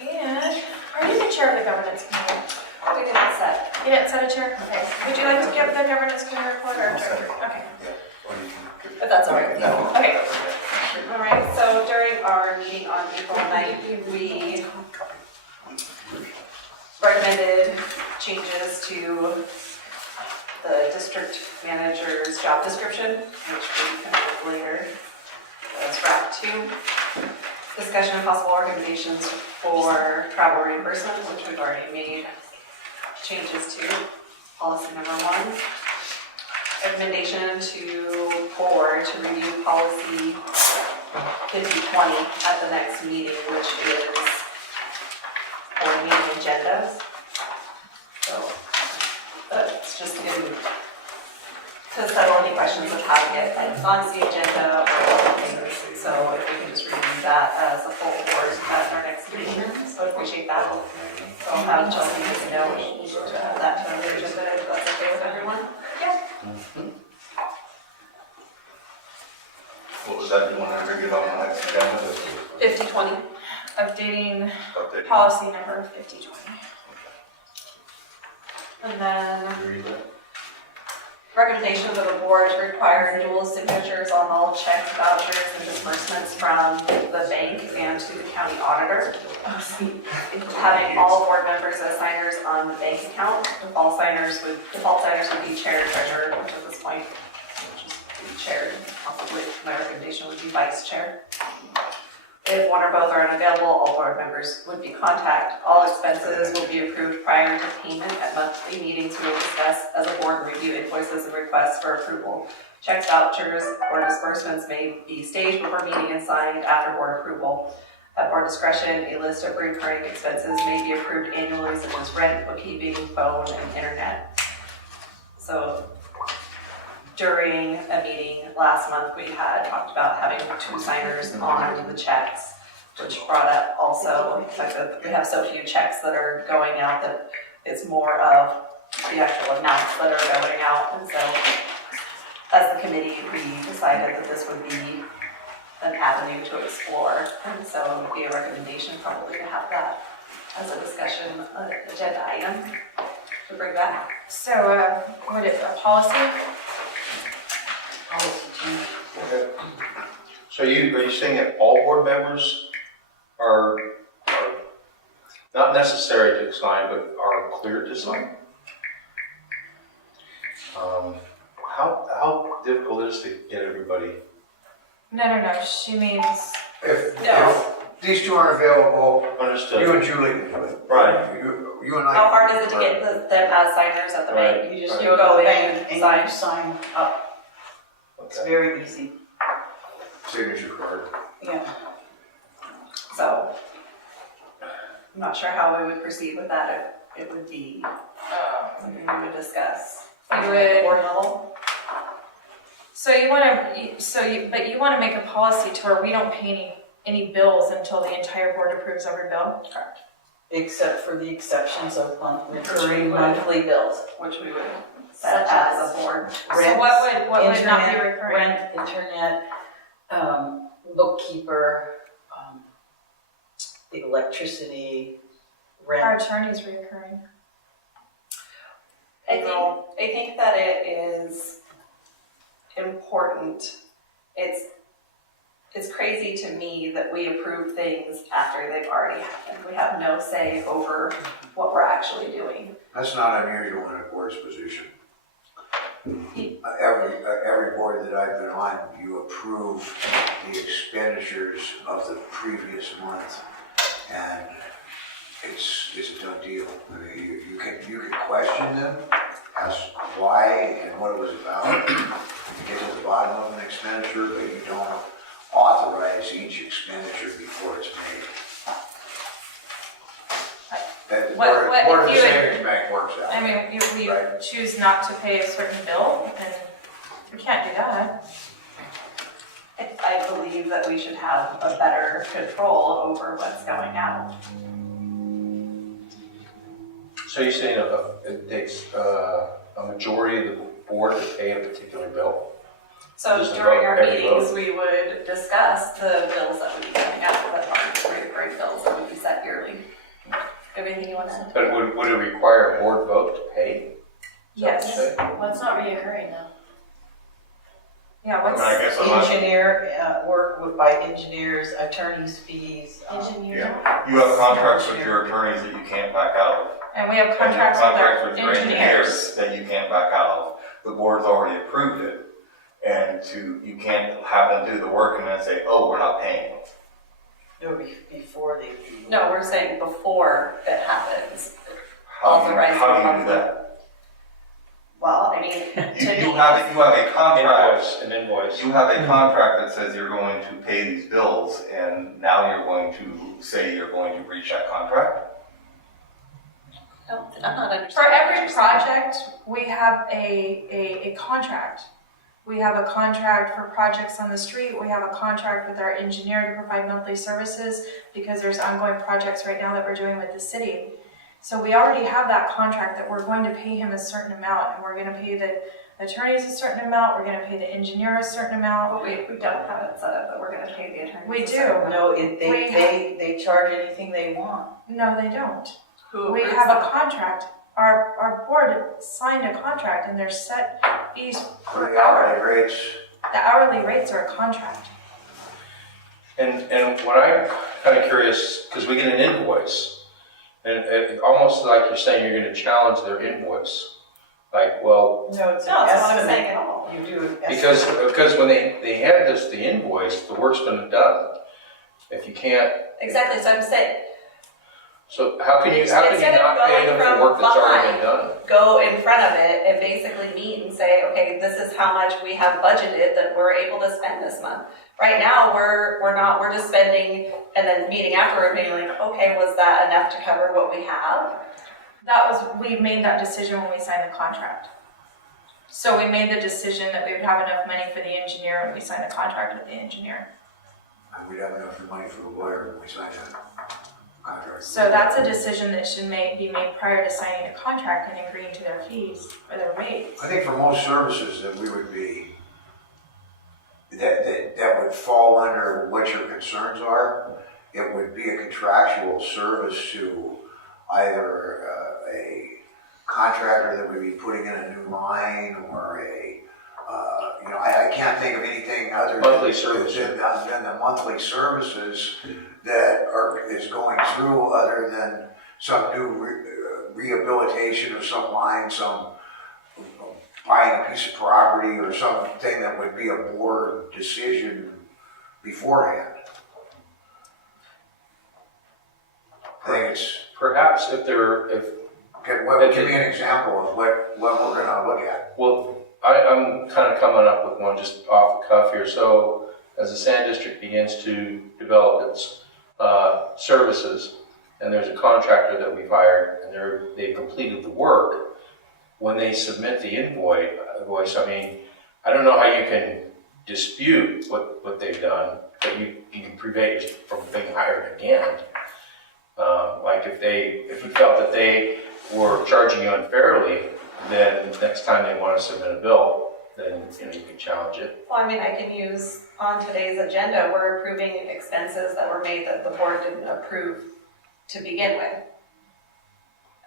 And are you the chair of the governance committee? We did not set. You didn't set a chair? Okay. Would you like to give the governance committee report or director? Okay. If that's all right with you. Okay. All right, so during our meeting on April 9th, we recommended changes to the district manager's job description, which we can do later. That's wrap 2. Discussion of possible recommendations for travel reimbursement, which we've already made changes to. Policy number 1. Recommendation to board to review policy 5020 at the next meeting, which is board meeting agendas. So that's just to give you, to settle any questions of how to get items on the agenda or other things. So if we can just review that as a full board at our next meeting, so I appreciate that. So I'll have Chelsea make a note to add that to our agenda if that's okay with everyone. What was that you wanted to get on the next agenda? 5020. Updating Update. policy number 5020. And then recommendations of the board to require dual signatures on all checks, vouchers, and disbursements from the bank and to the county auditor. Having all board members as signers on the bank account. Default signers would be chair, treasurer, which at this point would just be chair. Possibly my recommendation would be vice chair. If one or both are unavailable, all board members would be contacted. All expenses will be approved prior to payment at monthly meetings. We will discuss as a board and review invoices and requests for approval. Checks, vouchers, or disbursements may be staged before meeting and signed after board approval. At board discretion, a list of recurring expenses may be approved annually, such as rent, bookkeeping, phone, and internet. So during a meeting last month, we had talked about having 2 signers on the checks, which brought up also the fact that we have so few checks that are going out that it's more of the actual amounts that are going out. And so as the committee, we decided that this would be an avenue to explore. And so it would be a recommendation probably to have that as a discussion, agenda item to bring back. So, what is a policy? Policy change. So are you saying that all board members are not necessary to sign, but are clear to sign? How difficult is it to get everybody? No, she means, If No. these two aren't available, Understood. you and Julie can do it. Right. You and I. How can hard do is it to get them as signers at the bank? Right. You just You go go in bank and and sign. you sign up. It's Okay. very easy. Signature card. Yeah. So I'm not sure how we would proceed with that. It would be something we would discuss. You would- Board level? so you want to make a policy to where we don't pay any bills until the entire board approves every bill? Correct. Except for the exceptions of recurring monthly bills. Which we would set as a board. So Rent, what would not be internet, recurring? Rent, internet, bookkeeper, electricity, Our rent. attorney's reoccurring. I think that it is important. It's crazy to me that we approve things after they've already happened. We have no say over what we're actually doing. That's not unusual in a board's position. Every board that I've been on, you approve the expenditures of the previous month, and it's a done deal. I mean, you can question them, ask why and what it was about, get to the bottom of an expenditure, but you don't authorize each expenditure before it's made. That the What board of if the you would- savings bank works out. I mean, if we Right. choose not to pay a certain bill, and we can't do that. I believe that we should have a better control over what's going out. So you're saying it takes a majority of the board to pay a particular bill? So Just during our about every meetings, vote. we would discuss the bills that would be coming out, that are recurring bills that would be set yearly. Everything you want to say? But would it require a board vote to pay? Is that what Yes. you're saying? What's not reoccurring though? Yeah, I mean, I guess I'm not, Engineer, work with by engineers, attorneys' fees. Engineer? you have contracts with your attorneys that you can't back out of. and we have And you have contracts with our contracts with your engineers. that you can't back out of. The board's already approved it, and you can't have them do the work and then say, oh, we're not paying. No, before they. No, we're saying before it happens. How do you Authorizing do that? Well, I mean, You have a contract. An invoice. You have a contract that says you're going to pay these bills, and now you're going to say you're going to breach that contract? I'm not understanding. For what every you're saying. project, we have a contract. We have a contract for projects on the street. We have a contract with our engineer to provide monthly services because there's ongoing projects right now that we're doing with the city. So we already have that contract that we're going to pay him a certain amount, and we're going to pay the attorneys a certain amount. We're going to pay the engineer a certain amount. But we don't have it set up that we're gonna pay the attorney. We do. No, We they charge anything they want. No, they don't. Who We approves have a that? contract. Our board signed a contract, and there's set fees For per the hourly hour. rates, The hourly rates are a contract. And what I'm kind of curious, because we get an invoice, and it almost like you're saying you're going to challenge their invoice. Like, well, No, it's No, an that's not what I'm saying estimate. at all. You do an estimate. because when they had the invoice, the work's been done. If you can't, Exactly, so I'm saying, so how can you Instead of not pay them going for work that's already been from done? go in front of it and basically meet and say, okay, this is how much we have budgeted that we're able to spend this month. Right now, we're not, we're just spending, and then meeting afterward, being like, okay, was that enough to cover what we have? We made that decision when we signed the contract. So we made the decision that we would have enough money for the engineer when we signed the contract with the engineer. and we'd have enough money for the lawyer when we sign that. Contract. So that's a decision that should be made prior to signing a contract and agreeing to their fees or their rates. I think for most services that we would be, that would fall under what your concerns are, it would be a contractual service to either a contractor that would be putting in a new line or I can't think of anything other Monthly service. than the monthly services that is going through other than some new rehabilitation of some line, some buying a piece of property or something that would be a board decision beforehand. I think it's, Perhaps if give me an example of what we're gonna look at. well, I'm kind of coming up with one just off the cuff here. So as the Sand District begins to develop its services, and there's a contractor that we've hired, and they've completed the work, when they submit the invoice, I mean, I don't know how you can dispute what they've done, but you can prevent it from being hired again. Like if you felt that they were charging you unfairly, then next time they want to submit a bill, then you can challenge it. Well, I mean, I can use on today's agenda, we're approving expenses that were made that the board didn't approve to begin with.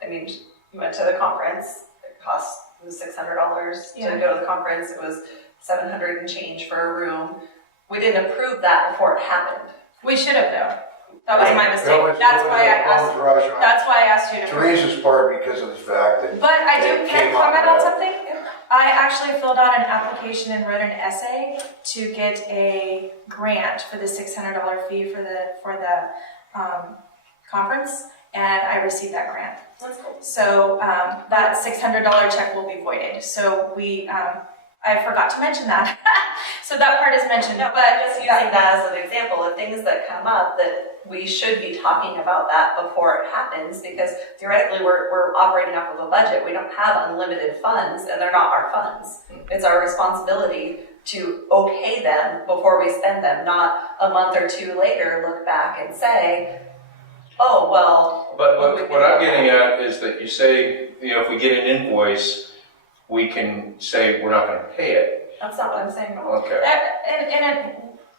I mean, you went to the conference, it was $600 to go to the conference, it was $700 and change for a room. We didn't approve that before it happened. We should have though. That was my mistake. It was That's why I a asked. bum's rush on That's why I asked you to. Teresa's part because of the fact that. But I do, It can came I comment up on with- something? I actually filled out an application and wrote an essay to get a grant for the $600 fee for the conference, and I received that grant. That's cool. So that $600 check will be voided. So I forgot to mention that. So that part is mentioned, No, but but I'm just using that as an example of things that come up that we should be talking about that before it happens, because theoretically we're operating off of a budget. We don't have unlimited funds, and they're not our funds. It's our responsibility to okay them before we spend them, not a month or two later look back and say, oh, well. But what I'm getting at is that you say, if we get an invoice, we can say we're not going to pay it. That's not what I'm saying. Okay.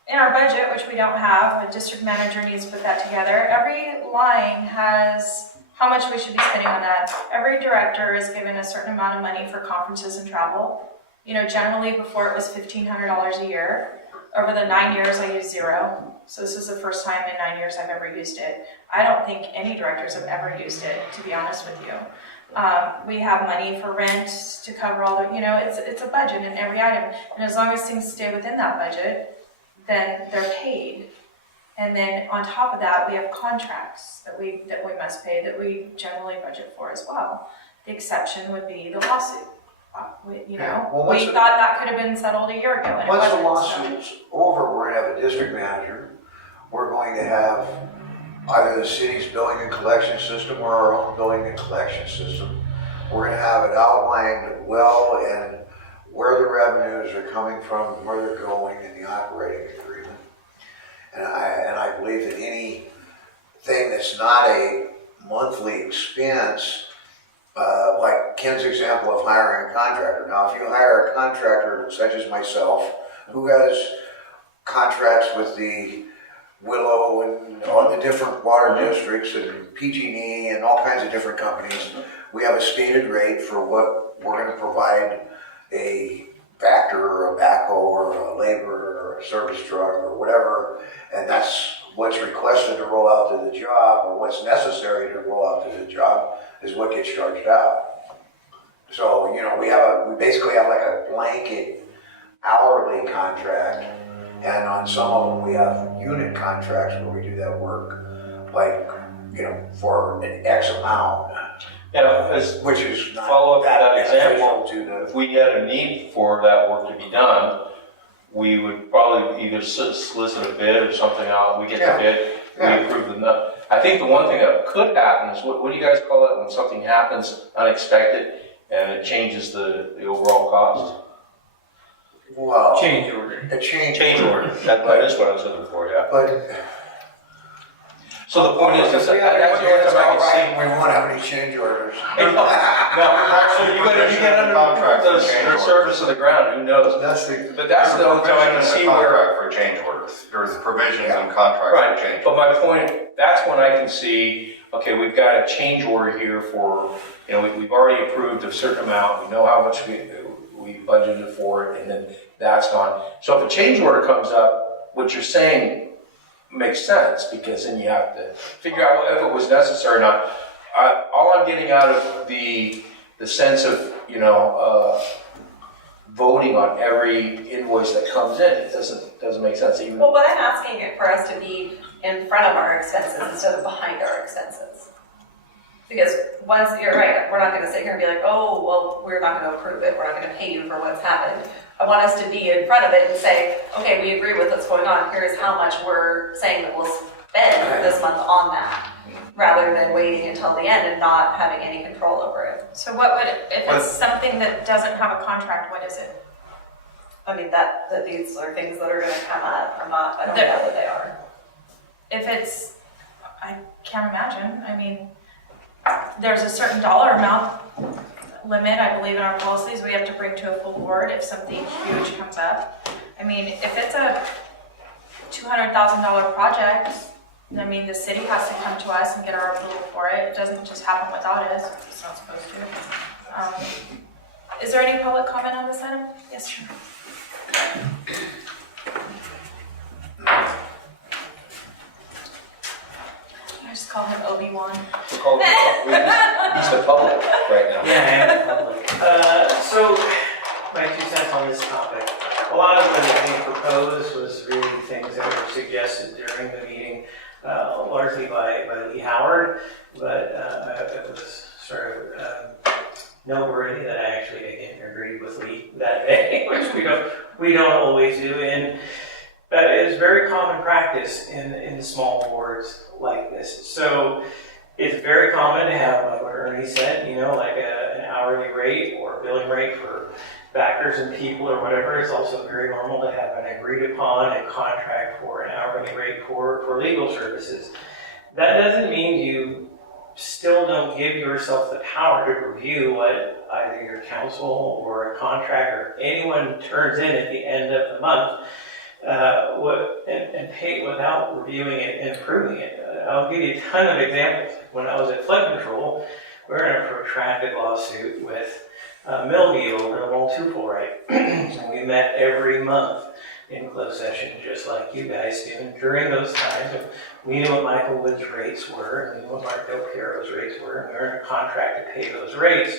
in our budget, which we don't have, a district manager needs to put that together. Every line has how much we should be spending on that. Every director is given a certain amount of money for conferences and travel. Generally before it was $1,500 a year. Over the 9 years, I used $0. So this is the first time in 9 years I've ever used it. I don't think any directors have ever used it, to be honest with you. We have money for rent to cover all the, it's a budget in every item. And as long as things stay within that budget, then they're paid. And then on top of that, we have contracts that we must pay that we generally budget for as well. The exception would be the lawsuit. Well, We thought that could have been settled a year ago, and it Once the wasn't. lawsuit's over, we're gonna have a district manager. We're going to have either the city's billing and collection system or our own billing and collection system. We're gonna have it outlined well and where the revenues are coming from, where they're going in the operating agreement. And I believe that anything that's not a monthly expense, like Ken's example of hiring a contractor. Now, if you hire a contractor such as myself, who has contracts with the Willow and all the different water districts and PG&E and all kinds of different companies, we have a stated rate for what we're going to provide a factor or a backhoe or a laborer or a service truck or whatever, and that's what's requested to roll out to the job or what's necessary to roll out to the job is what gets charged out. So, we basically have like a blanket hourly contract, and on some of them we have unit contracts where we do that work, like, for an X amount, Yeah, as which is not follow up to that beneficial example, to the. if we had a need for that work to be done, we would probably either solicit a bid or something out, we get the bid, we approve the nut. I think the one thing that could happen is, what do you guys call it when something happens unexpected and it changes the overall cost? Well, Change order. a change. Change order, that is what I was looking for, yeah. But So the point is that's the only time I can We won't have any change orders. see. No, actually, you get under Contract for change the orders. surface of the ground, who knows? That's the, But that's the only time I can see where. Contract for change orders. There's provisions in contracts Right, for change but orders. my point, that's when I can see, okay, we've got a change order here for, you know, we've already approved a certain amount, we know how much we budgeted for it, and then that's gone. So if a change order comes up, what you're saying makes sense, because then you have to figure out if it was necessary or not. All I'm getting out of the sense of, you know, voting on every invoice that comes in, it doesn't make sense even. Well, what I'm asking is for us to be in front of our expenses instead of behind our expenses. Because once, you're right, we're not gonna sit here and be like, oh, well, we're not gonna approve it, we're not gonna pay you for what's happened. I want us to be in front of it and say, okay, we agree with what's going on, here's how much we're saying that we'll spend this month on that, rather than waiting until the end and not having any control over it. So what would, if it's something that doesn't have a contract, what is it? I mean, that these are things that are gonna come up, I don't know that they are. If it's, I can't imagine, I mean, there's a certain dollar amount limit, I believe in our policies, we have to bring to a full board if something huge comes up. I mean, if it's a $200,000 project, I mean, the city has to come to us and get our approval for it. It doesn't just happen without us. It's not supposed to. Is there any public comment on this item? Yes, sure. I just call him Obi-Wan. He's the public right now. Yeah, I am public. So, my 2 cents on this topic. A lot of what is being proposed was really things that were suggested during the meeting, largely by Lee Howard, but it was sort of noteworthy that I actually again agreed with Lee that day, which we don't always do, and it's very common practice in the small boards like this. So it's very common to have, like what Ernie said, you know, like an hourly rate or a billing rate for backers and people or whatever. It's also very normal to have an agreed upon and contract for an hourly rate for legal services. That doesn't mean you still don't give yourself the power to review what either your counsel or a contractor or anyone turns in at the end of the month and pay it without reviewing it and approving it. I'll give you a ton of examples. When I was at flood control, we were in a protracted lawsuit with Milview over the Multuple right. And we met every month in closed session, just like you guys do. And during those times, we knew what Michael Wood's rates were, and we knew what Mark Del Piero's rates were, and we were in a contract to pay those rates.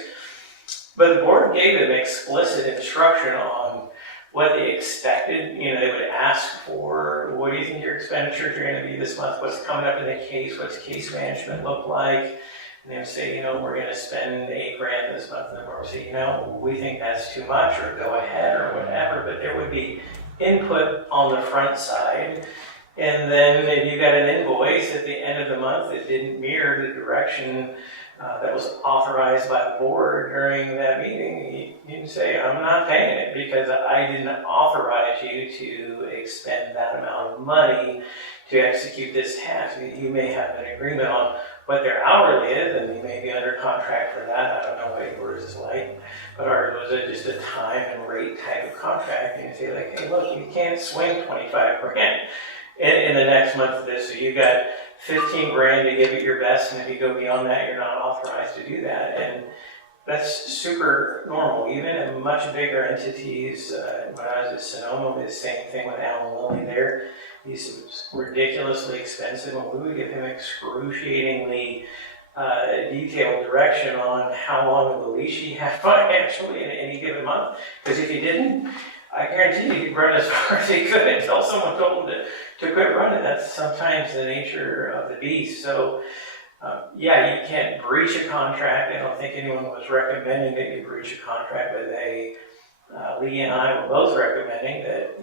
But the board gave them explicit instruction on what they expected. You know, they would ask for, what do you think your expenditures are going to be this month? What's coming up in the case? What's case management look like? And they would say, you know, we're going to spend $8,000 this month. And the board would say, you know, we think that's too much, or go ahead, or whatever. But there would be input on the front side. And then if you got an invoice at the end of the month that didn't mirror the direction that was authorized by the board during that meeting, you can say, I'm not paying it because I didn't authorize you to expend that amount of money to execute this task. You may have an agreement on what their hourly is, and you may be under contract for that. I don't know what yours is like, but ours was just a time and rate type of contract. And you say like, hey, look, you can't swing $25,000 in the next month of this, so you got $15,000 to give it your best, and if you go beyond that, you're not authorized to do that. And that's super normal. Even in much bigger entities, when I was at Sonoma, the same thing with Alan Lilly there. These ridiculously expensive, and we would give him excruciatingly detailed direction on how long of a leash he had financially in any given month. Because if he didn't, I guarantee you he'd run as far as he could until someone told him to quit running. That's sometimes the nature of the beast. So, yeah, you can't breach a contract. I don't think anyone was recommending that you breach a contract, but Lee and I were both recommending that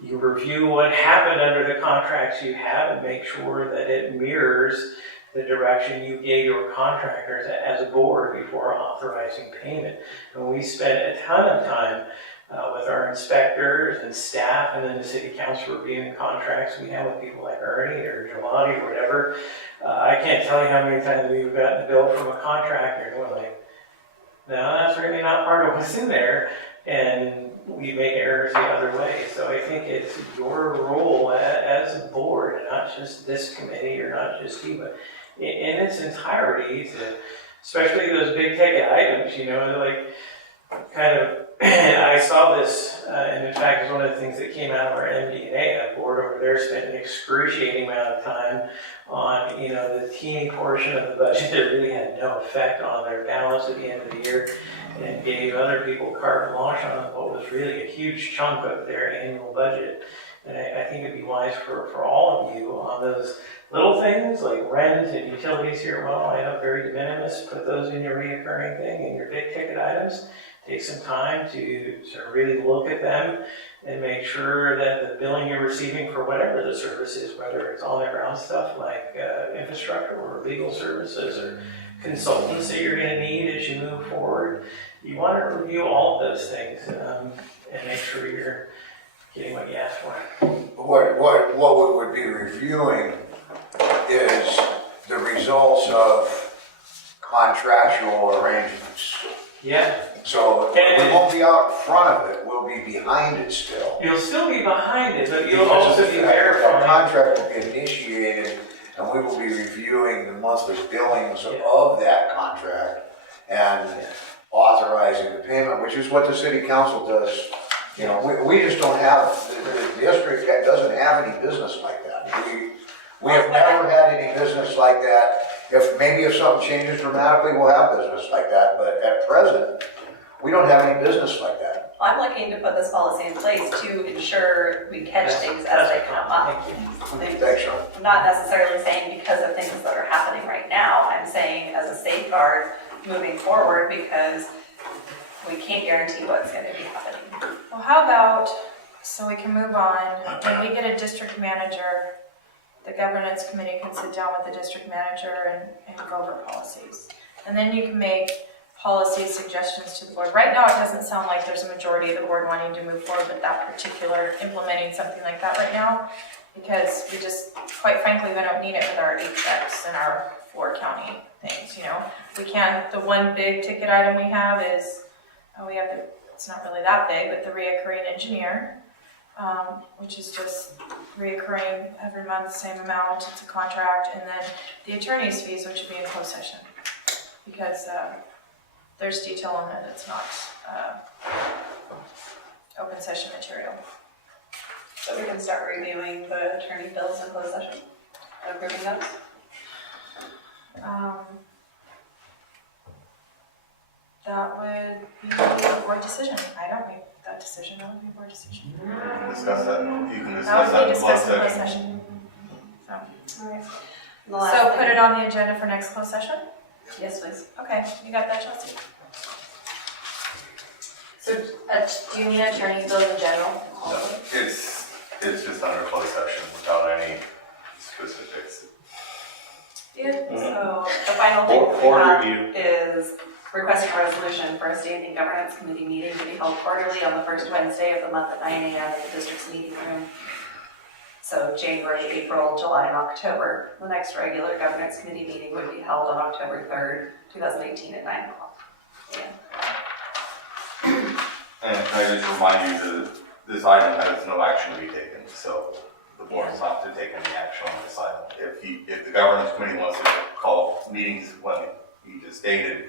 you review what happened under the contracts you have and make sure that it mirrors the direction you gave your contractors as a board before authorizing payment. And we spent a ton of time with our inspectors and staff, and then the city council reviewing contracts we have with people like Ernie or Jelani or whatever. I can't tell you how many times we've gotten a bill from a contractor and we're like, no, that's really not part of what's in there. And we make errors the other way. So I think it's your role as a board, not just this committee or not just you, but in its entirety, to, especially those big ticket items, you know, like kind of, I saw this, and in fact, it's one of the things that came out of our MD&A. A board over there spent an excruciating amount of time on, you know, the teeny portion of the budget that really had no effect on their balance at the end of the year, and gave other people carte blanche on what was really a huge chunk of their annual budget. And I think it'd be wise for all of you on those little things like rent and utilities here. Well, I know very de minimis, put those in your reoccurring thing and your big ticket items. Take some time to sort of really look at them and make sure that the billing you're receiving for whatever the service is, whether it's on the ground stuff like infrastructure or legal services or consultants that you're going to need as you move forward, you want to review all of those things and make sure you're getting what you asked for. What we would be reviewing is the results of contractual arrangements. Yeah. So we won't be out in front of it, we'll be behind it still. You'll still be behind it, but you'll Because also of be the fact that verifying. That contract will be initiated, and we will be reviewing the monthly billings of that contract and authorizing the payment, which is what the city council does. You know, we just don't have, the district doesn't have any business like that. We have never had any business like that. If something changes dramatically, we'll have business like that, but at present, we don't have any business like that. I'm looking to put this policy in place to ensure we catch things as they come up. Thanks, Sean. I'm not necessarily saying because of things that are happening right now, I'm saying as a safeguard moving forward because we can't guarantee what's going to be happening. Well, how about, so we can move on, when we get a district manager, the governance committee can sit down with the district manager and go over policies. And then you can make policy suggestions to the board. Right now, it doesn't sound like there's a majority of the board wanting to move forward with that particular, implementing something like that right now, because we just, quite frankly, we don't need it with our HX and our 4 county things, you know? We can't, the one big ticket item we have is, it's not really that big, but the reoccurring engineer, which is just reoccurring every month, same amount, it's a contract, and then the attorney's fees, which would be in closed session, because there's detail on it that's not open session material. So we can start reviewing the attorney bills in closed session and approving those? That would be a board decision. I don't make that decision, that would be a board decision. You can discuss that, you can That discuss would that be in closed discussed in closed session. session. So, Alright. The last so thing- put it on the agenda for next closed session? Yes, please. Okay, you got that, Chelsea? So, do you mean attorney bills in general? No, it's just under closed session without any specifics. Yeah, so the final thing that we Board have review. is requesting a resolution for a standing governance committee meeting to be held quarterly on the first Wednesday of the month at 9 a.m. at the district's meeting room. So January, April, July, and October. The next regular governance committee meeting would be held on October 3rd, 2018 at 9 o'clock. And can I just remind you that this item has no action to be taken, so the board does not have to take any action on this item. If the governance committee wants to call meetings when you just stated,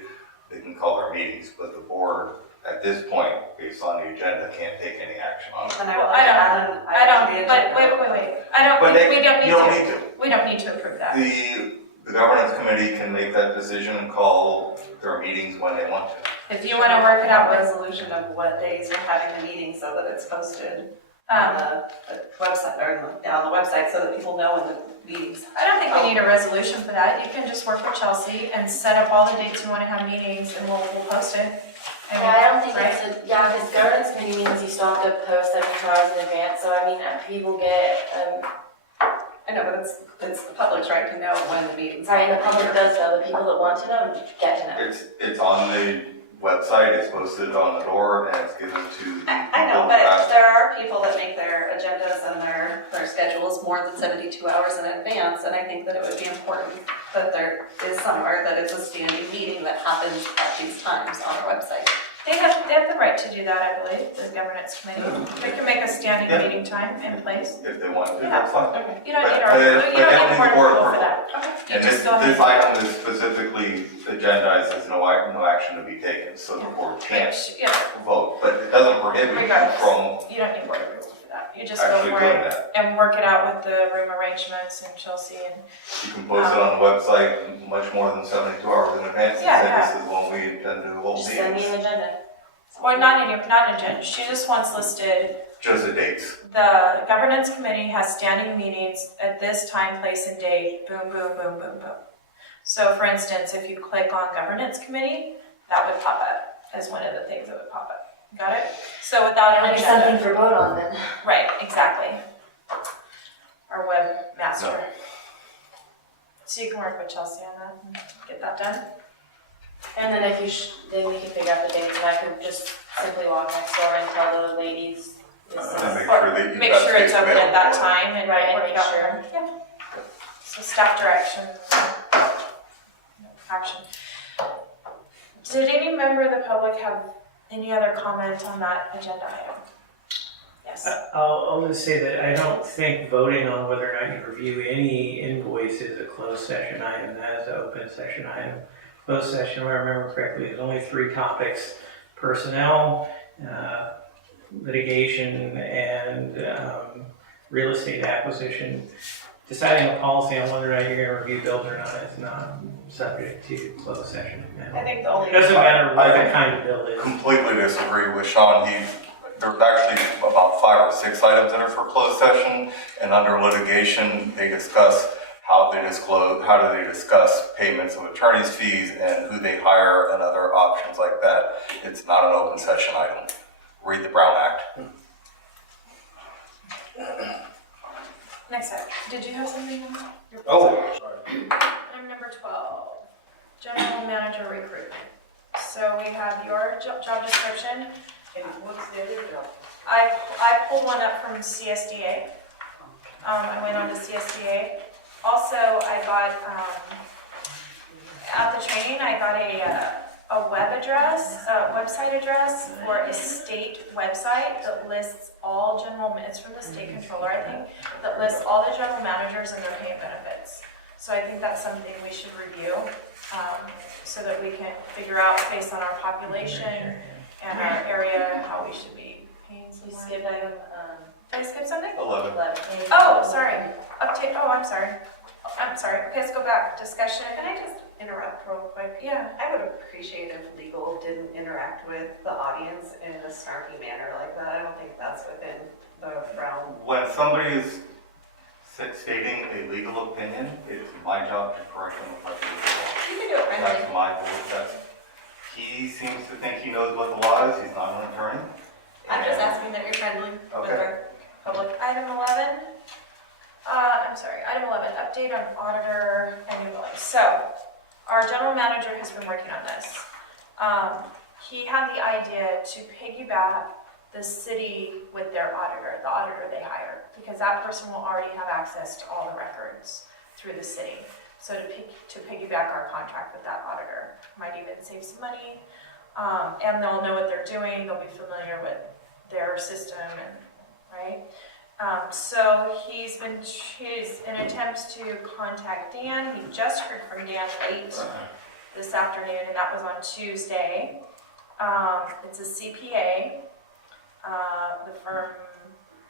they can call their meetings, but the board, at this point, based on the agenda, can't take any action on it. And I would Well, like to add an item to the but agenda. wait. I don't But think, we don't need you don't to. need to. We don't need to approve that. The governance committee can make that decision and call their meetings when they want to. If you want to work it out with, resolution of what days you're having the meeting so that it's posted on the website, or on the website so that people know when the meetings. I don't think we need a resolution for that. You can just work with Chelsea and set up all the dates you want to have meetings and we'll post it. And Yeah, I don't think right? it's because governance committee means you still have to post 72 hours in advance, so I mean, people get, I know, but it's the public's right to know when the meetings. sorry, the public does know, the people that want to know, get to know. It's on the website, it's posted on the door, and it's given to the I know, people but asked. there are people that make their agendas and their schedules more than 72 hours in advance, and I think that it would be important that there is somewhere that it's a standing meeting that happens at these times on our website. They have the right to do that, I believe, the governance committee. They can make a standing Yeah. meeting time in place. If they want to, Yeah. that's fine. Okay. You don't But- need but they don't need board board approval for approval. that. Okay. You And just this go ahead. item is specifically agendized as no action to be taken, so the board can't Yeah, vote, but it doesn't prohibit you Regardless. from you don't need board approval for that. You just go actually for doing it that. and work it out with the room arrangements and Chelsea and, You can post it on the website much more than 72 hours in advance and Yeah, say yeah. this is when we intend to hold Just send me meetings. an agenda. well, not an agenda. She just wants listed, Just the dates. the governance committee has standing meetings at this time, place, and date, boom, boom, boom, boom, boom. So for instance, if you click on governance committee, that would pop up as one of the things that would pop up. Got it? So without an There'll be agenda. something for vote on then. Right, exactly. Our webmaster. No. So you can work with Chelsea on that and get that done. And then if you, then we can figure out the dates, and I could just simply walk next door and tell the ladies this is. And make sure that you've Make got sure it's space open at that available. time and Right, and work make it out. sure. Yeah. So staff direction. Action. Did any member of the public have any other comment on that agenda item? Yes. I'll just say that I don't think voting on whether or not you review any invoice is a closed session item. That is an open session item. Closed session, if I remember correctly, there's only 3 topics: personnel, litigation, and real estate acquisition. Deciding a policy on whether or not you're going to review bills or not is not subject to closed session. I think the only. It doesn't matter what I the kind of bill is. Completely disagree with Sean. There's actually about 5 or 6 items in there for closed session, and under litigation, they discuss how do they discuss payments of attorney's fees and who they hire and other options like that. It's not an open session item. Read the Brown Act. Next item. Did you have something on that? Oh, sorry. Item number 12, general manager recruitment. So we have your job description. What's the other job? I pulled one up from CSDA. I went on to CSDA. Also, I got, at the training, I got a website address for a state website that lists all it's from the state controller, I think, that lists all the general managers and their pay and benefits. So I think that's something we should review, so that we can figure out based on our population and our area, how we should be paying You someone. skip item, Did I skip something? 11. 11. Oh, sorry. Update, I'm sorry. I'm sorry. Okay, let's go back. Discussion. Can I just interrupt real quick? Yeah. I would appreciate if legal didn't interact with the audience in a snarky manner like that. I don't think that's within the realm. When somebody is stating a legal opinion, it's my job to correct them if I feel it's wrong. You can do it friendly. That's my belief. He seems to think he knows what the law is. He's not an attorney. I'm just And- asking that you're friendly with Okay. our public. Item 11. I'm sorry. Item 11. Update on auditor and new billing. So, our general manager has been working on this. He had the idea to piggyback the city with their auditor, the auditor they hire, because that person will already have access to all the records through the city. So to piggyback our contract with that auditor, might even save some money, and they'll know what they're doing. They'll be familiar with their system, and right. So he's in attempts to contact Dan. He just heard from Dan late this afternoon, and that was on Tuesday. It's a CPA. The firm,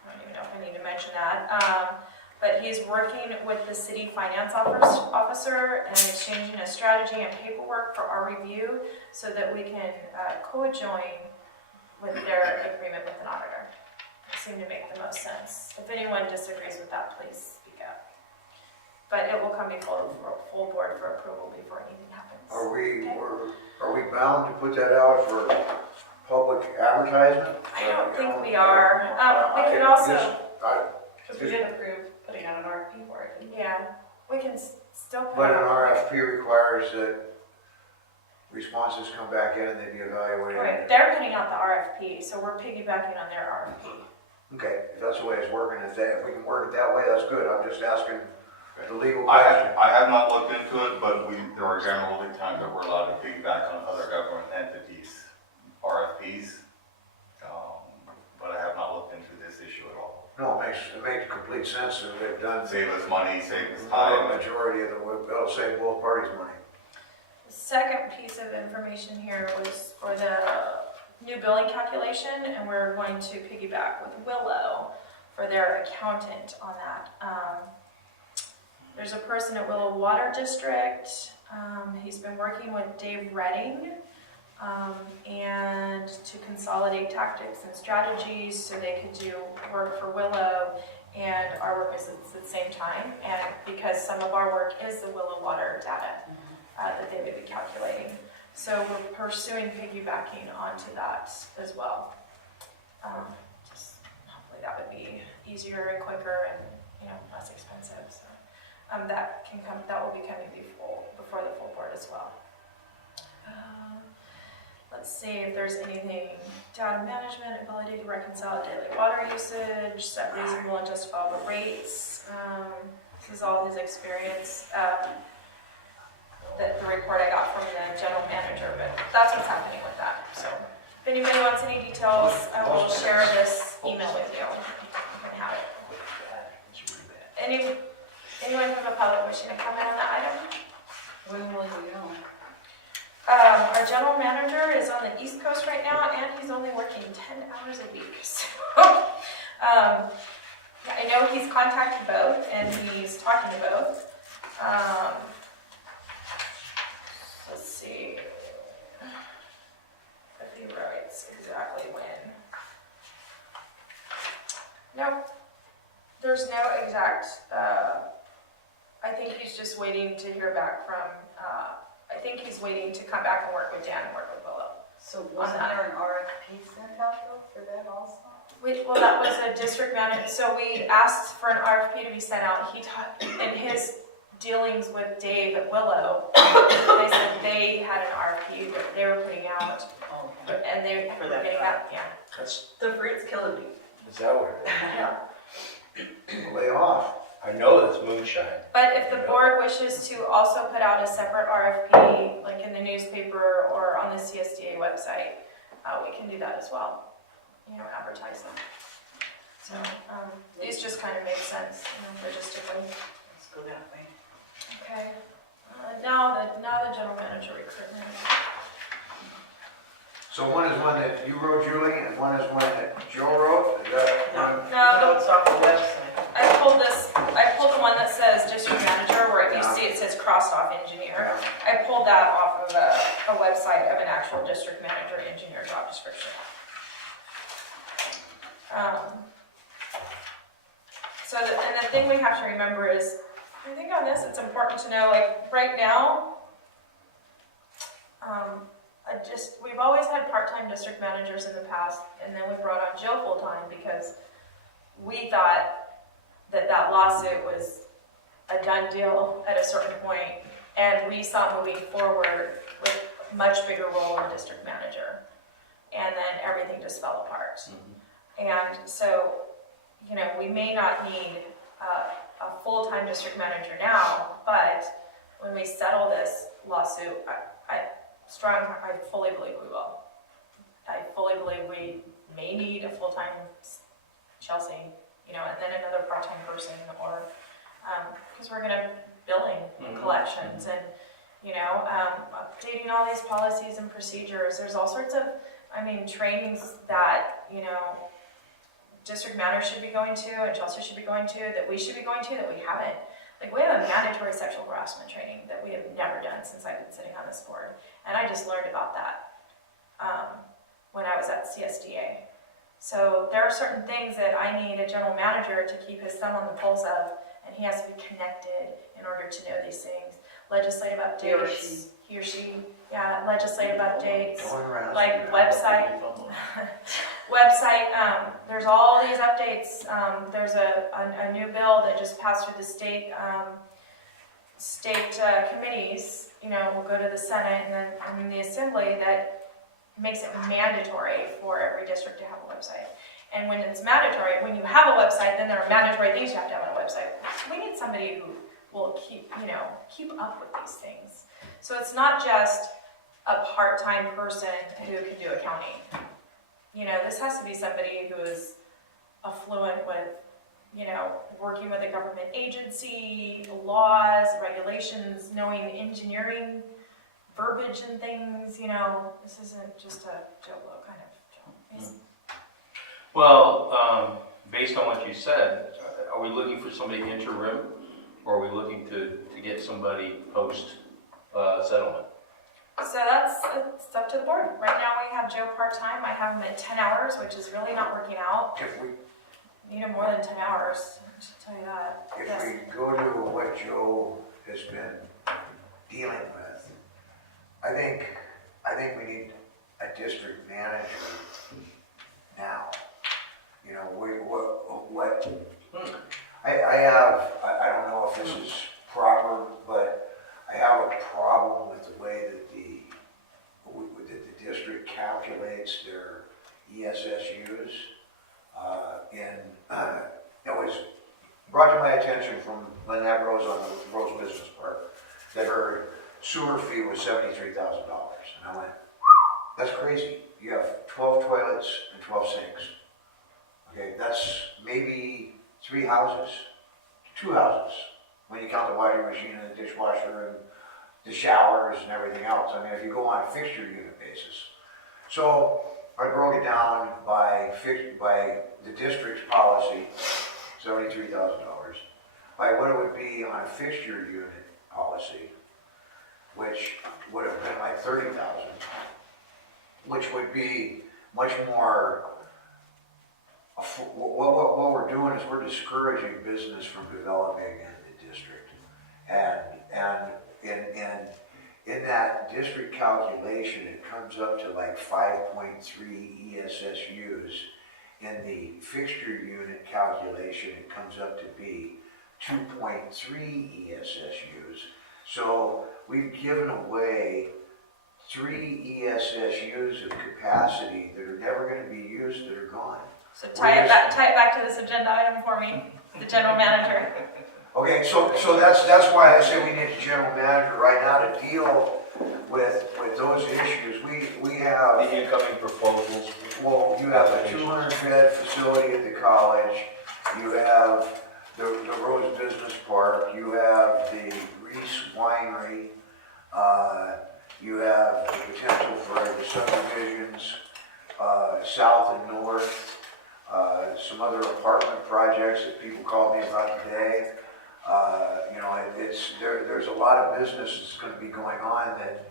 I don't even know if I need to mention that, but he's working with the city finance officer and exchanging a strategy and paperwork for our review so that we can co-join with their agreement with an auditor. It seemed to make the most sense. If anyone disagrees with that, please speak up. But it will come before full board for approval before anything happens. Are we bound to put that out for public advertisement? I don't think we are. We can also, Because we did approve putting out an RFP for it. yeah, we can still put But it an on. RFP requires that we responses come back in and they'd be evaluated. Right, they're putting out the RFP, so we're piggybacking on their RFP. Okay, if that's the way it's working, if we can work it that way, that's good. I'm just asking the legal I question. have not looked into it, but there are generally times that we're allowed to piggyback on other government entities' RFPs. But I have not looked into this issue at all. No, it makes complete sense, and they've done. Save us money, save us The time. majority of them, it'll save both parties money. The second piece of information here was for the new billing calculation, and we're going to piggyback with Willow for their accountant on that. There's a person at Willow Water District. He's been working with Dave Redding and to consolidate tactics and strategies so they could do work for Willow and our work is at the same time. And because some of our work is the Willow water data that they would be calculating. So we're pursuing piggybacking onto that as well. Just hopefully that would be easier and quicker and less expensive. So that will be coming before the full board as well. Let's see if there's anything, data management, ability to reconcile daily water usage, set reasonable and justifiable rates. This is all his experience. The report I got from the general manager, but that's what's happening with that. So if anybody wants any details, I will share this email with you. You can have it. Anyone from the public wishing to comment on that item? When will you know? Our general manager is on the East Coast right now, and he's only working 10 hours a week. So, I know he's contacted both, and he's talking to both. Let's see if he writes exactly when. Nope, there's no exact. I think he's just waiting to hear back from. I think he's waiting to come back and work with Dan and work with Willow. So wasn't there an RFP sent out though for that also? Well, that was a district manager. So we asked for an RFP to be sent out. He taught in his dealings with Dave at Willow. They said they had an RFP that they were putting out, and they were getting out. Yeah. The fruit's killing me. Is that what it is? Yeah. Lay off. I know that's moonshine. But if the board wishes to also put out a separate RFP, like in the newspaper or on the CSDA website, we can do that as well. Advertise them. So these just kind of make sense, logistically. Let's go that way. Okay. Now the general manager recruitment. So one is one that you wrote, Julie, and one is one that Joe wrote? Is that one? No, it's off the website. I pulled the one that says district manager, where if you see it says crossed off engineer. I pulled that off of a website of an actual district manager engineer job description. And the thing we have to remember is, I think on this it's important to know, like right now, we've always had part-time district managers in the past, and then we brought on Joe full-time because we thought that lawsuit was a done deal at a certain point, and we saw moving forward with much bigger role in district manager, and then everything just fell apart. And so, we may not need a full-time district manager now, but when we settle this lawsuit, I fully believe we will. I fully believe we may need a full-time Chelsea, and then another part-time person, or because we're going to billing collections and updating all these policies and procedures. There's all sorts of, trainings that district managers should be going to and Chelsea should be going to, that we should be going to, that we haven't. Like, we have a mandatory sexual harassment training that we have never done since I've been sitting on this board, and I just learned about that when I was at CSDA. So there are certain things that I need a general manager to keep his thumb on the pulse of, and he has to be connected in order to know these things. Legislative updates, he or she, legislative updates, like website, there's all these updates. There's a new bill that just passed through the state state committees, will go to the Senate and then the Assembly, that makes it mandatory for every district to have a website. And when it's mandatory, when you have a website, then there are mandatory things you have to have on a website. So we need somebody who will keep up with these things. So it's not just a part-time person who can do accounting. This has to be somebody who is affluent with, working with a government agency, laws, regulations, knowing engineering, verbiage and things, this isn't just a Joe Blow kind of job. Well, based on what you said, are we looking for somebody interim, or are we looking to get somebody post settlement? So it's up to the board. Right now we have Joe part-time. I have him at 10 hours, which is really not working out. If we, Need him more than 10 hours, I should tell you that. if Yes. we go to what Joe has been dealing with, I think we need a district manager now. I don't know if this is proper, but I have a problem with the way that the district calculates their ESSUs. It was brought to my attention from Lynette Rose on the Rose Business Park that her sewer fee was $73,000. And I went, that's crazy. You have 12 toilets and 12 sinks. Okay, that's maybe 3 houses, 2 houses, when you count the washing machine and the dishwasher and the showers and everything else. I mean, if you go on a fixture unit basis. So I broke it down by the district's policy, $73,000, by what it would be on a fixture unit policy, which would have been like $30,000, which would be much more. What we're doing is we're discouraging business from developing in the district, and in that district calculation, it comes up to like 5.3 ESSUs. In the fixture unit calculation, it comes up to be 2.3 ESSUs. So we've given away 3 ESSUs of capacity that are never going to be used, that are gone. So tie it back to this agenda item for me, the general manager. Okay, so that's why I say we need a general manager right now to deal with those issues. We have, The incoming proposals. well, you have a 200-bed facility at the college, you have the Rose Business Park, you have the Reese Winery, you have the potential for the subdivisions, south and north, some other apartment projects that people called me about today. There's a lot of business that's going to be going on that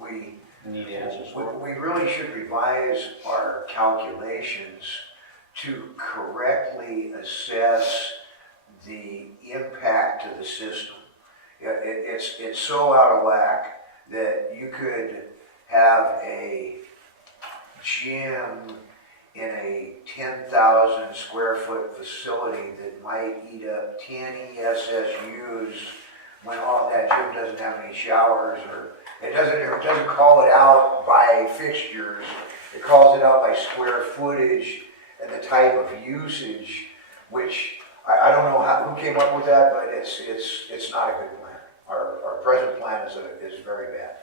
we Need answers for. we really should revise our calculations to correctly assess the impact to the system. It's so out of whack that you could have a gym in a 10,000 square foot facility that might eat up 10 ESSUs when all that gym doesn't have any showers, or it doesn't call it out by fixtures, it calls it out by square footage and the type of usage, which I don't know who came up with that, but it's not a good plan. Our present plan is very bad.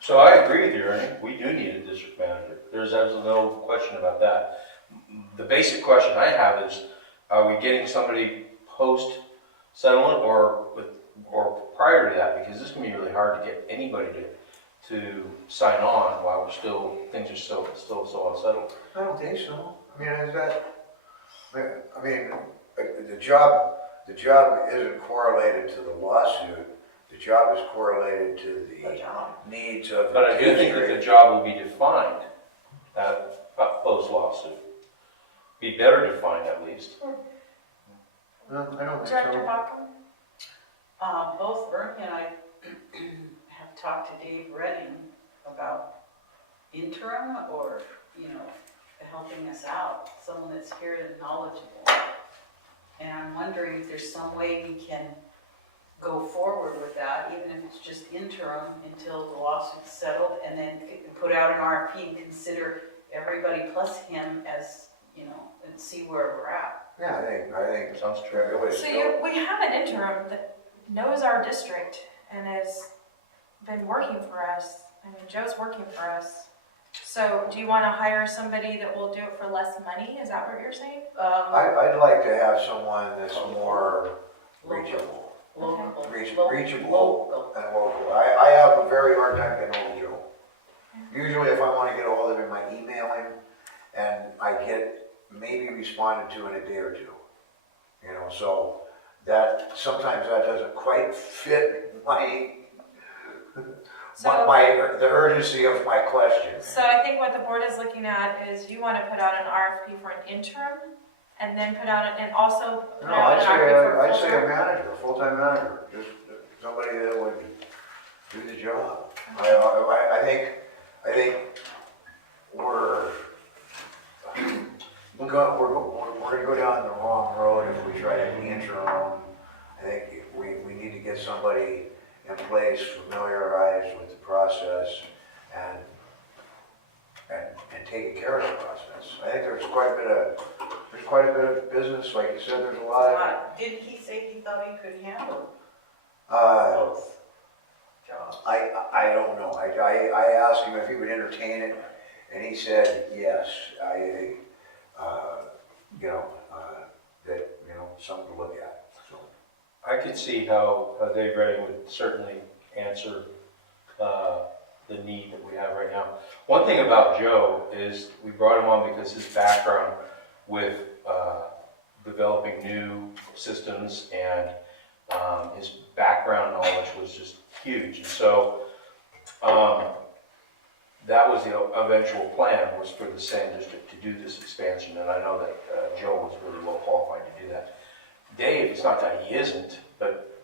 So I agree with you, Ernie. We do need a district manager. There's absolutely no question about that. The basic question I have is, are we getting somebody post-settlement or prior to that? Because this can be really hard to get anybody to sign on while things are still so unsettled. I don't think so. The job isn't correlated to the lawsuit. The job is correlated to the needs of the But I do think that the job will be defined at post-lawsuit. Be better defined at least. No, I don't think Director so. Bachman? Both Bernie and I have talked to Dave Redding about interim or, helping us out, someone that's here and knowledgeable. And I'm wondering if there's some way we can go forward with that, even if it's just interim until the lawsuit's settled, and then put out an RFP and consider everybody plus him as, you know, and see where we're at. Yeah, I think Sounds true. everybody's So we have an interim that knows our district and has been working for us. I mean, Joe's working for us. So do you want to hire somebody that will do it for less money? Is that what you're saying? I'd like to have someone that's more reachable. Local. Reachable Local. and local. I have a very hard time getting hold of Joe. Usually if I want to get a hold of him, I email him and I get maybe responded to in a day or two. You know, so that, sometimes that doesn't quite fit the urgency of my question. So I think what the board is looking at is you want to put out an RFP for an interim and then put out, and also put No, out an RFP for a I'd say a full-time. manager, a full-time manager, just somebody that would do the job. I think we're gonna go down the wrong road if we try to interim. I think we need to get somebody in place, familiarized with the process, and taking care of the process. I think there's quite a bit of business, like you said, there's a lot of, Didn't he say he thought he could handle uh, both jobs? I don't know. I asked him if he would entertain it, and he said yes. Something to look at. So. I could see how Dave Redding would certainly answer the need that we have right now. One thing about Joe is we brought him on because his background with developing new systems and his background knowledge was just huge. And so that was the eventual plan, was for the Sand District to do this expansion, and I know that Joe was really well qualified to do that. Dave, it's not that he isn't, but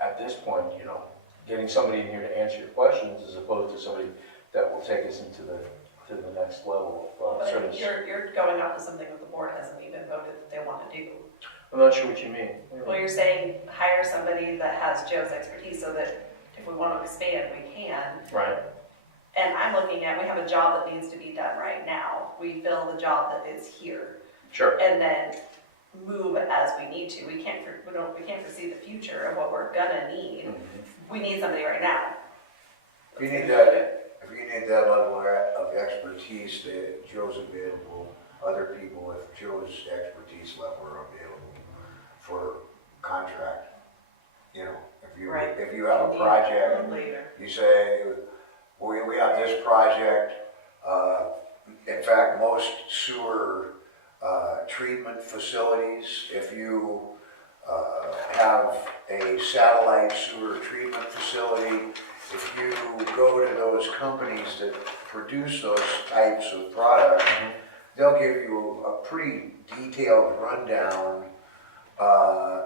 at this point, you know, getting somebody in here to answer your questions as opposed to somebody that will take us into the next level of But service. you're going off of something that the board hasn't even voted that they want to do. I'm not sure what you mean. Well, you're saying hire somebody that has Joe's expertise so that if we want to expand, we can. Right. And I'm looking at, we have a job that needs to be done right now. We fill the job that is here. Sure. And then move as we need to. We can't foresee the future of what we're gonna need. Mm-hmm. We need somebody right now. If you need that level of expertise, that Joe's available. Other people with Joe's expertise level are available for contract. You know, Right. if you have a project, Later. you say, we have this project. In fact, most sewer treatment facilities, if you have a satellite sewer treatment facility, if you go to those companies that produce those types of products, they'll give you a pretty detailed rundown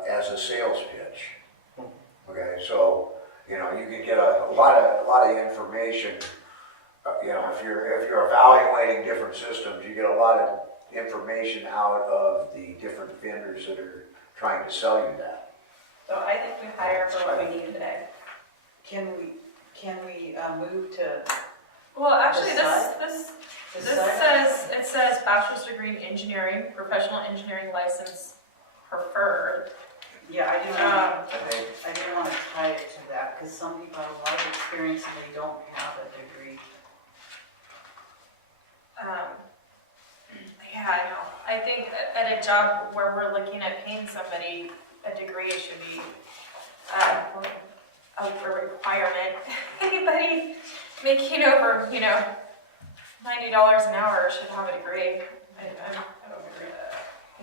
as a sales pitch. Okay, so you know you can get a lot of information. You know, if you're evaluating different systems, you get a lot of information out of the different vendors that are trying to sell you that. So I think we hire for what we need today. Can we move to Well, actually, Decide. this decide? it says bachelor's degree in engineering, professional engineering license preferred. Yeah, I didn't want to tie it to that, because some people have a lot of experience and they don't have a degree. Yeah, I know. I think at a job where we're looking at paying somebody, a degree should be a requirement. Anybody making over, $90 an hour should have a degree. I don't agree with that.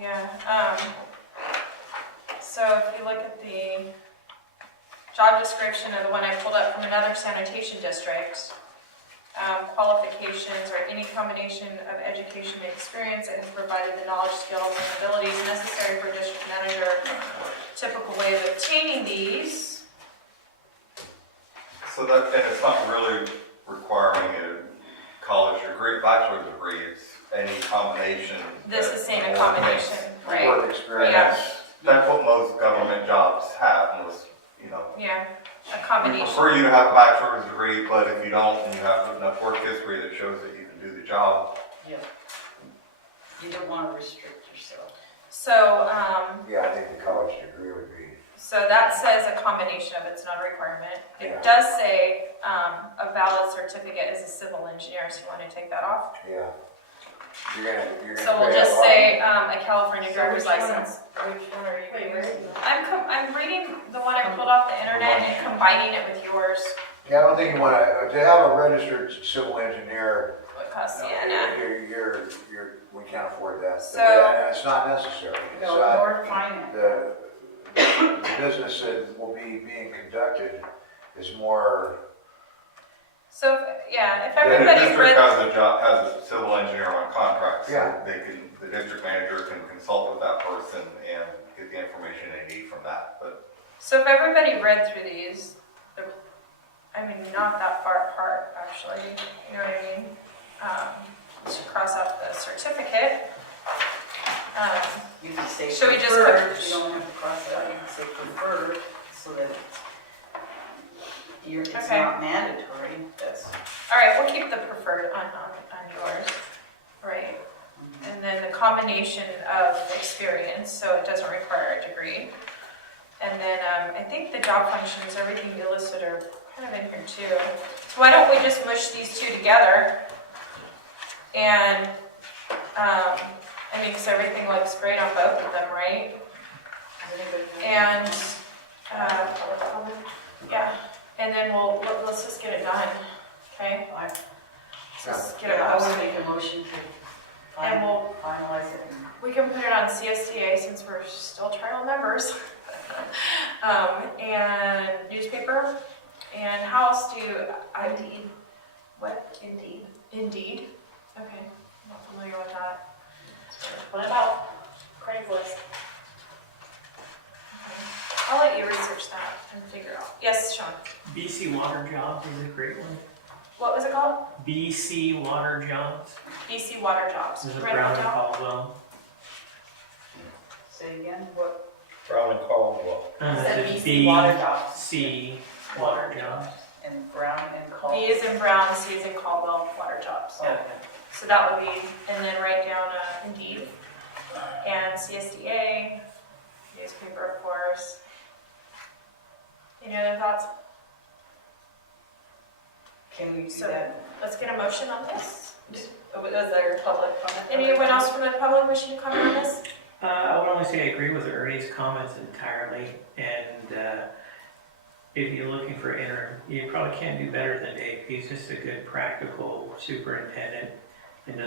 Yeah. So if you look at the job description of the one I pulled up from another sanitation district, qualifications or any combination of education and experience that has provided the knowledge, skills, and abilities necessary for a district manager. Typical way of obtaining these. So that, and it's not really requiring a college degree, bachelor's degree, it's any combination. This is saying a combination, right? Work experience. Yeah. That's what most government jobs have, most, prefer you to have a bachelor's degree, but if you don't, and you have enough work history that shows that you can do the job, Yeah. You don't want to restrict yourself. So, Yeah, I think the college degree would be, so that says a combination of, it's not a requirement. Yeah. It does say, a valid certificate as a civil engineer, so you want to take that off? yeah. You're gonna So we'll pay a just lot. say, a California driver's which one? license. Which one are you reading? I'm reading the one I pulled off the internet and combining it with yours. Yeah, I don't think you wanna, to have a registered civil engineer, What costs no, Sienna. we can't afford that. So- And it's not necessary. It's No, not- or finance. the business that will be being conducted is more, So, yeah, if the everybody district read, has a civil engineer on contract. So Yeah. the district manager can consult with that person and get the information they need from that, but so if everybody read through these, I mean, not that far apart, actually, you know what I mean? Just cross out the certificate. You can say Should we just put- preferred, you don't have to cross it out, you can say preferred, so that it's Okay. not mandatory, that's. All right, we'll keep the preferred on yours, right? And then the combination of experience, so it doesn't require a degree. And then I think the job functions, everything you listed are kind of in here too. So why don't we just mush these two together? And, I mean, because everything looks great on both of them, right? And, yeah, and then let's just get it done, okay? Let's just get it I would posted. make a motion to And we'll finalize it. We can put it on CSTA since we're still trial members. And newspaper, and how else do you, Indeed. what? Indeed. Indeed? Okay, I'm not familiar with that. What about Craigslist? Okay. I'll let you research that and figure out. Yes, Sean? BC Water Jobs is a great one. What was it called? BC Water Jobs. BC Water Jobs. This is Write Brown it and down. Caldwell. Say again, what? Brown and Caldwell. Said It's BC Water Jobs. BC Water Jobs. And Brown and Caldwell. B is in Brown, C is in Caldwell, Water Jobs. Yeah. So that would be, and then write down Indeed and CSDA, newspaper, of course. Any other thoughts? Can we do So- that? Let's get a motion on this. Was there public comment? Anyone else from the public wishing to comment on this? I would only say I agree with Ernie's comments entirely, and if you're looking for interim, you probably can't do better than Dave. He's just a good, practical superintendent, and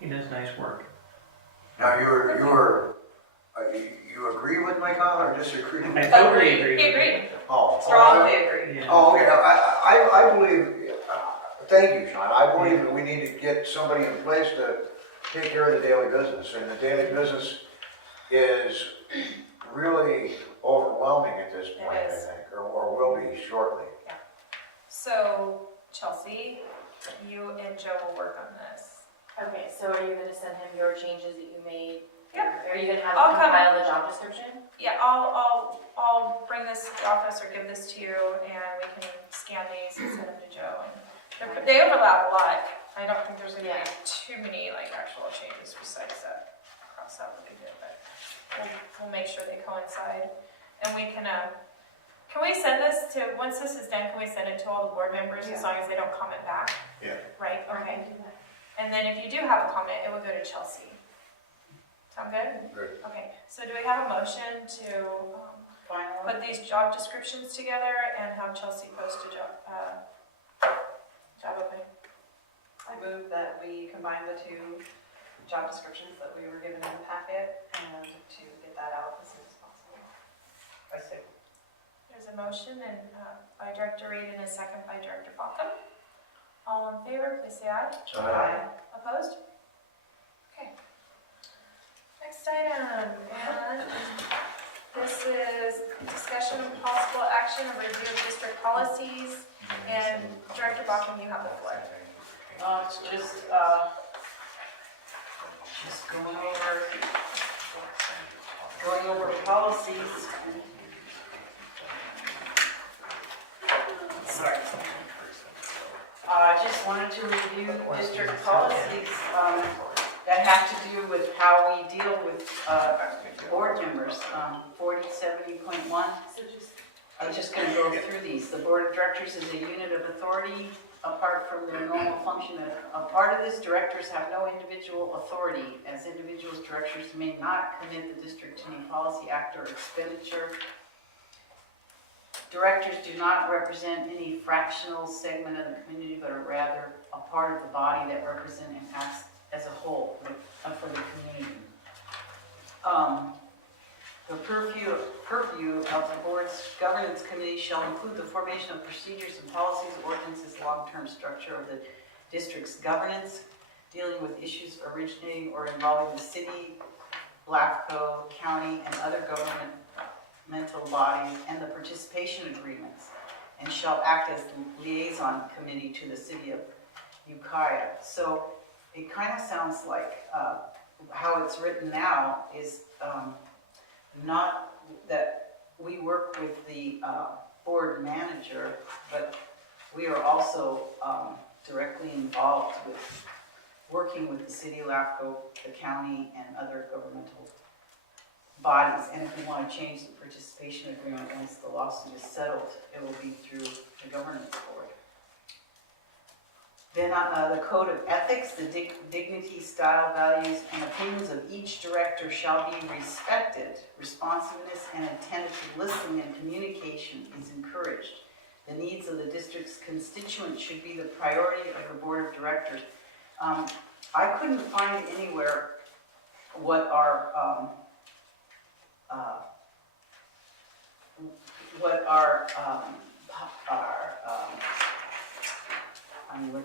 he does nice work. now you agree with my comment or disagree? I totally agree. He agreed. Oh, Strongly agree. Yeah. Oh, okay, I believe, thank you, Sean, I believe that we need to get somebody in place to take care of the daily business, and the daily business is really overwhelming at this point, I It is. think, or will be shortly. So, Chelsea, you and Joe will work on this. Okay, so are you gonna send him your changes that you made? Yep. Are you gonna have I'll him come. compile the job description? Yeah, I'll bring this to the office or give this to you, and we can scan these and send them to Joe. And they overlap a lot. I don't think there's gonna be too many like actual changes besides that cross out that we did, but we'll make sure they coincide. And we can we send this to, once this is done, can we send it to all the board members as long as they don't comment back? Yeah. Right, okay. And then if you do have a comment, it will go to Chelsea. Sound good? Good. Okay, so do we have a motion to Final? put these job descriptions together and have Chelsea post a job opening? I move that we combine the two job descriptions that we were given in the packet and to get that out as soon as possible. I say. There's a motion and by Director Reed and a second by Director Bockham. All in favor, please say aye. Aye. Opposed? Okay. Next item, and this is discussion of possible action of review of district policies. And Director Bockham, you have the floor. It's just going over policies. Sorry. I just wanted to review district policies that have to do with how we deal with board members. 4070.1. I'm just going to go through these. The board of directors is a unit of authority apart from their normal function. A part of this, directors have no individual authority. As individuals, directors may not commit the district to any policy, act, or expenditure. Directors do not represent any fractional segment of the community, but are rather a part of the body that represent and acts as a whole for the community. The purview of the board's governance committee shall include the formation of procedures and policies, ordinances, long-term structure of the district's governance, dealing with issues originating or involving the city, LAFCO, county, and other governmental bodies, and the participation agreements, and shall act as the liaison committee to the city of Ukiah. So it kind of sounds like how it's written now is not that we work with the board manager, but we are also directly involved with working with the city, LAFCO, the county, and other governmental bodies. And if we want to change the participation agreement once the lawsuit is settled, it will be through the governance board. Then the code of ethics, the dignity, style, values, and opinions of each director shall be respected. Responsiveness and attentive listening and communication is encouraged. The needs of the district's constituents should be the priority of the board of directors. I couldn't find anywhere what our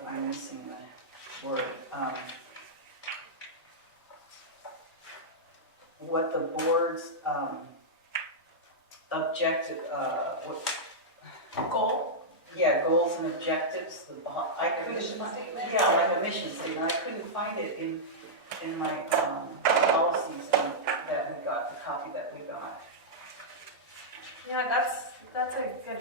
I'm missing the word. What the board's objective, Goal? yeah, goals and objectives. I couldn't. Mission statement? Yeah, like a mission statement. I couldn't find it in my policies that we got, the copy that we got. Yeah, that's a good,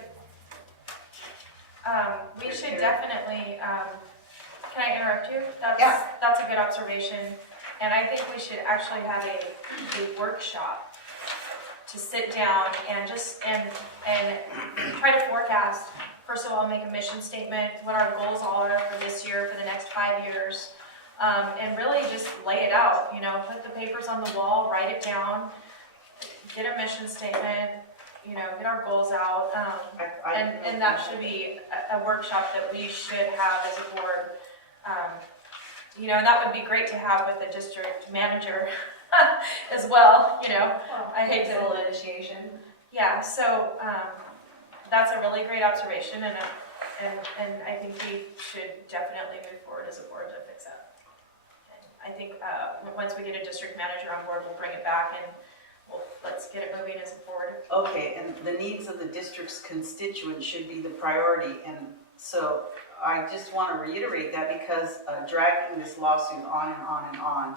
we should definitely, can I interrupt you? Yeah. That's a good observation, and I think we should actually have a workshop to sit down and try to forecast. First of all, make a mission statement, what our goals all are for this year, for the next 5 years, and really just lay it out, put the papers on the wall, write it down, get a mission statement, get our goals out, and that should be a workshop that we should have as a board. And that would be great to have with the district manager as well, I hate to. Little initiation. Yeah, so that's a really great observation, and I think we should definitely move forward as a board to fix that. And I think once we get a district manager on board, we'll bring it back and let's get it moving as a board. Okay, and the needs of the district's constituents should be the priority, and so I just want to reiterate that because dragging this lawsuit on and on and on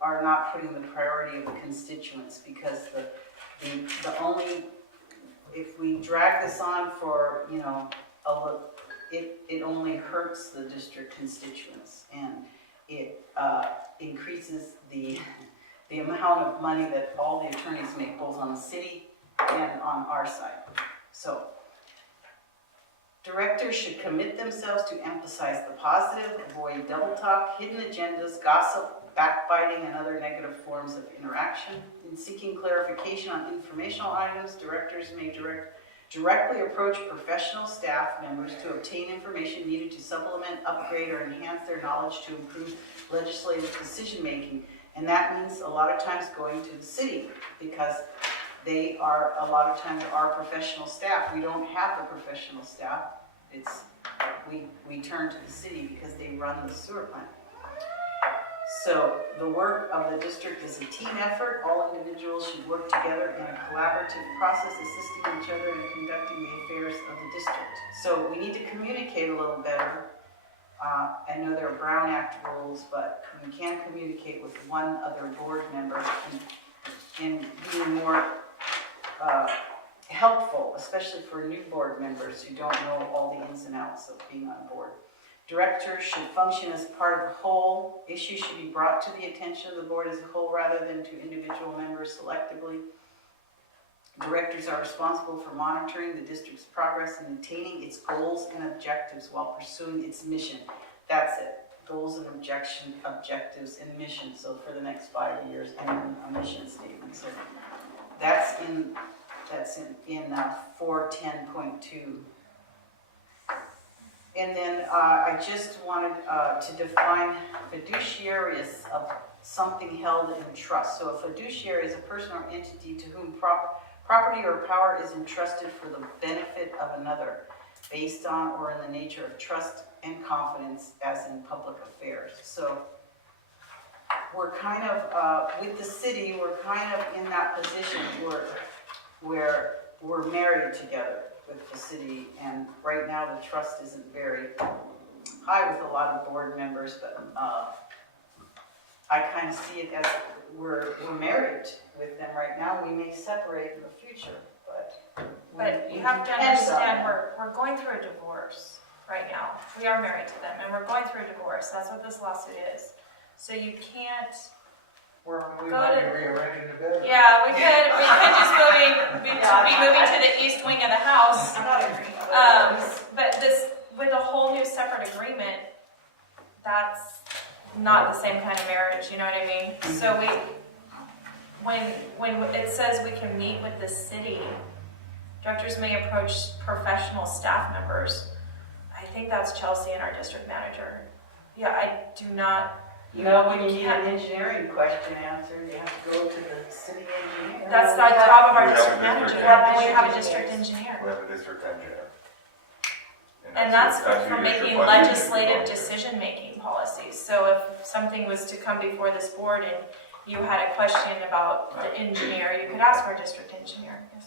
are not putting the priority of the constituents, because the only, if we drag this on for, it only hurts the district constituents, and it increases the amount of money that all the attorneys make, both on the city and on our side. So, directors should commit themselves to emphasize the positive, avoid double talk, hidden agendas, gossip, backbiting, and other negative forms of interaction. In seeking clarification on informational items, directors may directly approach professional staff members to obtain information needed to supplement, upgrade, or enhance their knowledge to improve legislative decision-making. And that means a lot of times going to the city, because they are a lot of times our professional staff. We don't have the professional staff. We turn to the city because they run the sewer plant. So the work of the district is a team effort. All individuals should work together in a collaborative process, assisting each other in conducting the affairs of the district. So we need to communicate a little better. I know there are Brown Act rules, but we can communicate with one other board member and being more helpful, especially for new board members who don't know all the ins and outs of being on board. Directors should function as part of the whole. Issues should be brought to the attention of the board as a whole rather than to individual members selectively. Directors are responsible for monitoring the district's progress and attaining its goals and objectives while pursuing its mission. That's it. Goals and objectives and mission. So for the next 5 years, and then a mission statement. So that's in 410.2. And then I just wanted to define fiduciary as of something held in trust. So a fiduciary is a person or entity to whom property or power is entrusted for the benefit of another, based on or in the nature of trust and confidence as in public affairs. So we're kind of, with the city, we're kind of in that position where we're married together with the city, and right now the trust isn't very high with a lot of board members, but I kind of see it as we're married with them right now. We may separate in the future, but you have to understand, we're going through a divorce right now. We are married to them, and we're going through a divorce. That's what this lawsuit is. So you can't. We Go might to- be rearranging the bedroom. Yeah, we could just be moving to the east wing of the house. I'm not agreeing. But this, with a whole new separate agreement, that's not the same kind of marriage, you know what I mean? So when it says we can meet with the city, directors may approach professional staff members. I think that's Chelsea and our district manager. Yeah, I do not. When you need an engineering question answered, you have to go to the city engineer. That's the job of our We have a district manager. district And we have a engineer. district engineer. We have a district engineer. And that's who for your making budget legislative is. decision-making policies. So if something was to come before this board and you had a question about the engineer, you could ask our district engineer. Yes.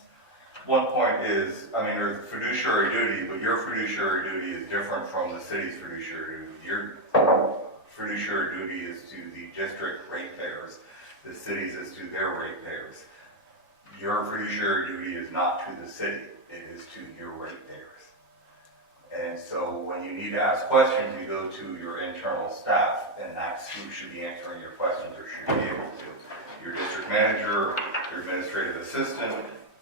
One point is, I mean, there's fiduciary duty, but your fiduciary duty is different from the city's fiduciary duty. Your fiduciary duty is to the district ratepayers. The city's is to their ratepayers. Your fiduciary duty is not to the city, it is to your ratepayers. And so when you need to ask questions, you go to your internal staff, and that's who should be answering your questions or should be able to. Your district manager, your administrative assistant,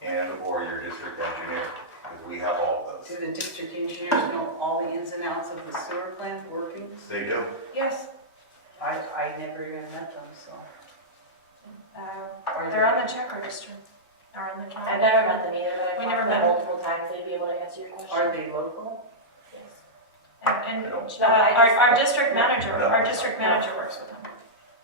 and or your district engineer, because we have all of Do those. the district engineers know all the ins and outs of the sewer plant workings? They do. Yes, I never even met them, so. they're on the check register. Or on the I've county. never met them either, but I've We talked never to met them them. multiple times, they'd be able to answer your question. Are they local? Yes. And No, I our just- district manager, No. our district manager works with them.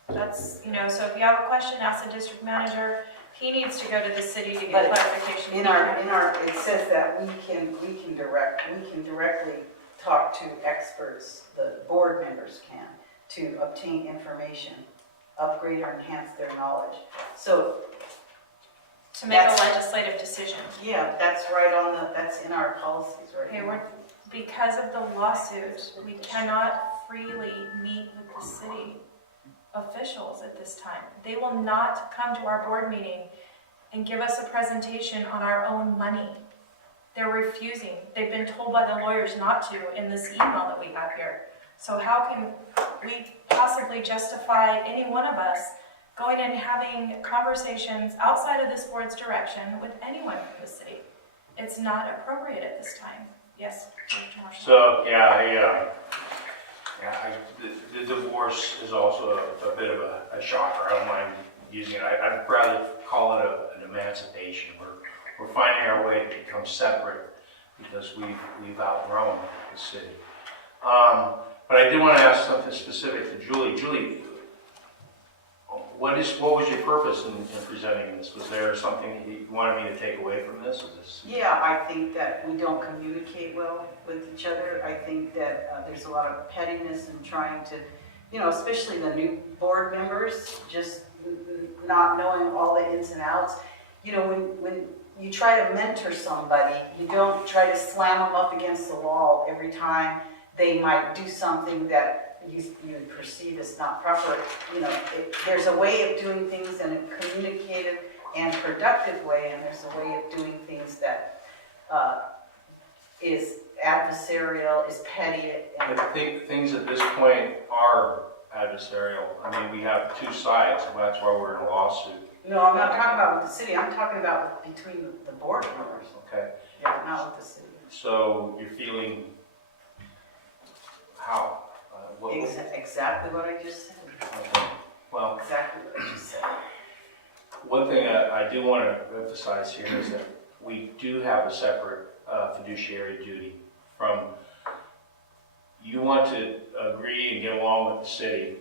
That's, so if you have a question, ask the district manager. He needs to go to the city to get But clarification. In our, it says that we can directly talk to experts, the board members can, to obtain information, upgrade or enhance their knowledge. So, To make a That's- legislative decision. yeah, that's that's in our policies right Okay, now. because of the lawsuit, we cannot freely meet with the city officials at this time. They will not come to our board meeting and give us a presentation on our own money. They're refusing. They've been told by the lawyers not to in this email that we have here. So how can we possibly justify any one of us going and having conversations outside of this board's direction with anyone from the city? It's not appropriate at this time. Yes, Director Marshall? So, the divorce is also a bit of a shocker. I don't mind using it. I'd rather call it an emancipation. We're finding our way to become separate because we've outgrown the city. But I did want to ask something specific to Julie. Julie, what was your purpose in presenting this? Was there something you wanted me to take away from this? Yeah, I think that we don't communicate well with each other. I think that there's a lot of pettiness in trying to, especially the new board members, just not knowing all the ins and outs. When you try to mentor somebody, you don't try to slam them up against the wall every time they might do something that you perceive as not proper. There's a way of doing things and a communicative and productive way, and there's a way of doing things that is adversarial, is petty, and I think things at this point are adversarial. I mean, we have two sides, and that's why we're in a lawsuit, no, I'm not talking about with the city, I'm talking about between the board members, okay? not with the city. So you're feeling how? What? Exactly what I just said, Okay. Well, exactly what I just said. one thing I do want to emphasize here is that we do have a separate fiduciary duty from, you want to agree and get along with the city,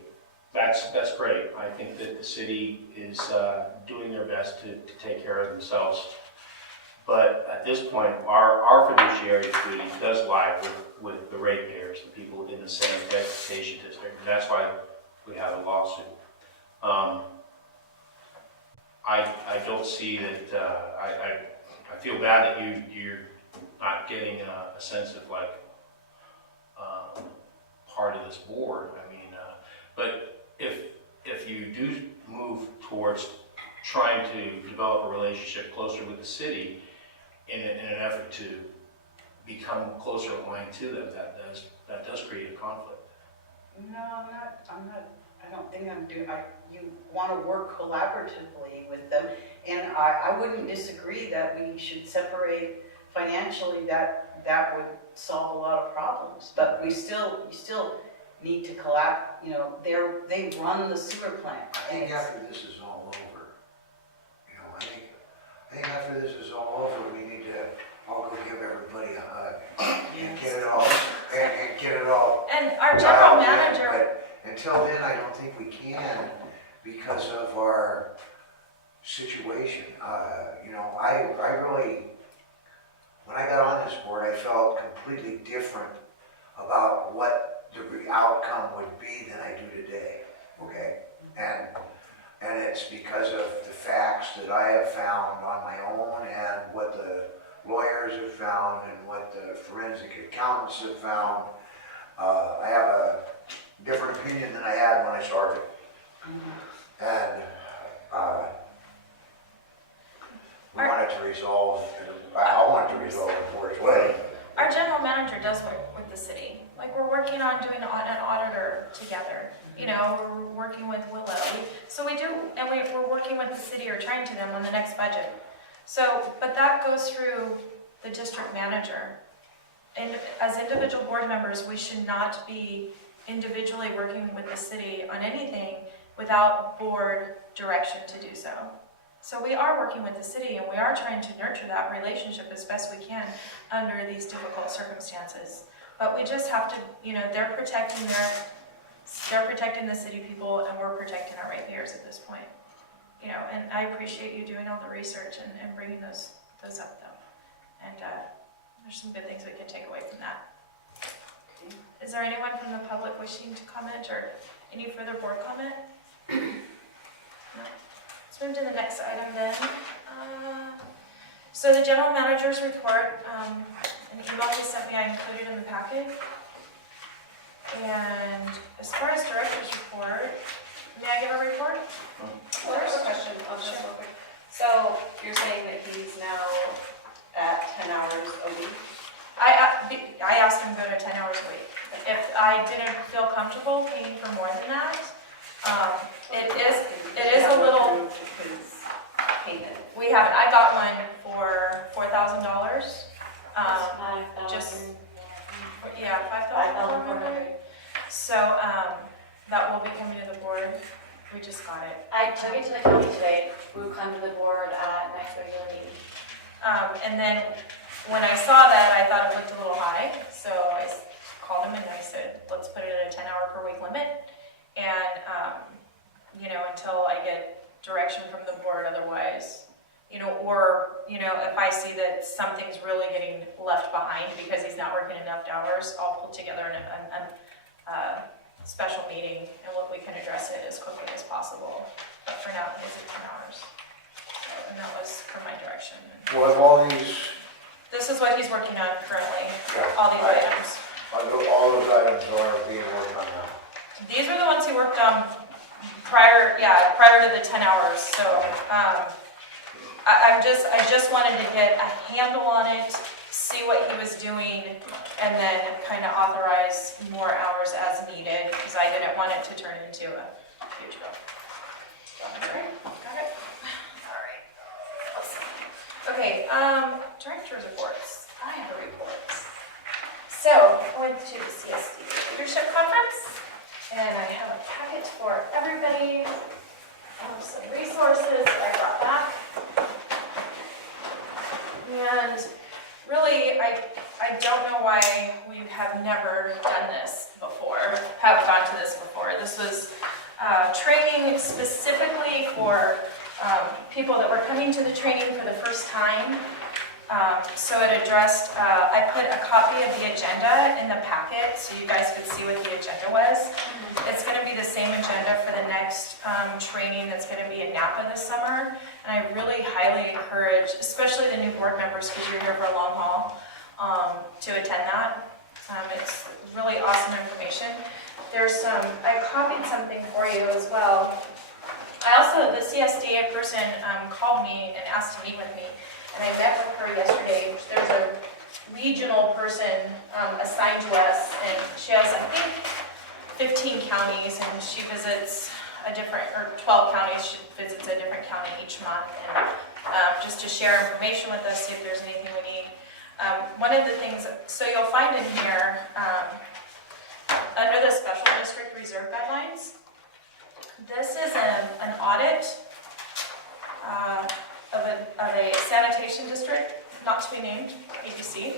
that's great. I think that the city is doing their best to take care of themselves. But at this point, our fiduciary duty does lie with the ratepayers, the people in the sanitation district, and that's why we have a lawsuit. I don't see that, I feel bad that you're not getting a sense of like part of this board. I mean, but if you do move towards trying to develop a relationship closer with the city in an effort to become closer aligned to them, that does create a conflict. No, I'm not, I don't think I'm doing, you want to work collaboratively with them, and I wouldn't disagree that we should separate financially, that would solve a lot of problems, but we still need to they run the sewer plant. I think after this is all over, I think after this is all over, we need to all go give everybody a hug and get it all, and get it all. And our general dialed in. manager, But until then, I don't think we can because of our situation. I really, when I got on this board, I felt completely different about what the outcome would be than I do today, okay? And it's because of the facts that I have found on my own and what the lawyers have found and what the forensic accountants have found. I have a different opinion than I had when I started. And we wanted to resolve, I wanted to resolve it Board's way. our general manager does work with the city. Like, we're working on doing an auditor together. We're working with Willow. So we do, and we're working with the city or trying to them on the next budget. So, but that goes through the district manager. And as individual board members, we should not be individually working with the city on anything without board direction to do so. So we are working with the city and we are trying to nurture that relationship as best we can under these difficult circumstances. But we just have to, they're protecting the city people and we're protecting our ratepayers at this point. And I appreciate you doing all the research and bringing those up though. And there's some good things we can take away from that. Is there anyone from the public wishing to comment or any further board comment? No. Let's move to the next item then. So the general manager's report, an email he sent me, I included in the packet. And as far as director's report, may I give a report? Well, there's a question, I'll just real quick. So you're saying that he's now at 10 hours a week? I asked him to go to 10 hours a week. If I didn't feel comfortable paying for more than that, it is a little. His payment. We haven't. I got one for $4,000. Just yeah, $5,400. So that will be coming to the board. We just got it. I took it to the county today. We will come to the board at next regular meeting. And then when I saw that, I thought it looked a little high. So I called him and I said, let's put it at a 10-hour per week limit. And, until I get direction from the board otherwise, or, if I see that something's really getting left behind because he's not working enough hours, I'll pull together a special meeting and we can address it as quickly as possible. But for now, he's at 10 hours. So, and that was from my direction. Well, of all these, This is what he's working on currently, Yeah. all these items. all those items are being worked on now. These were the ones he worked on prior to the 10 hours. So I just wanted to get a handle on it, see what he was doing, and then kind of authorize more hours as needed, because I didn't want it to turn into a huge bill. Alright, got it? Alright. Awesome. Okay, director's reports. I have a report. So, I went to the CSD Leadership Conference, and I have a packet for everybody. Some resources I brought back. And really, I don't know why we have never done this before, have gone to this before. This was training specifically for people that were coming to the training for the first time. So it addressed, I put a copy of the agenda in the packet so you guys could see what the agenda was. It's going to be the same agenda for the next training that's going to be in Napa this summer. And I really highly encourage, especially the new board members, because you're here for a long haul, to attend that. It's really awesome information. There's I copied something for you as well. The CSDA person called me and asked to meet with me. And I met with her yesterday. There's a regional person assigned to us, and she has, I think, 15 counties, and she visits a different, or 12 counties, she visits a different county each month, and just to share information with us, see if there's anything we need. One of the things, so you'll find in here, under the Special District Reserve Guidelines, this is an audit of a sanitation district, not to be named, ABC,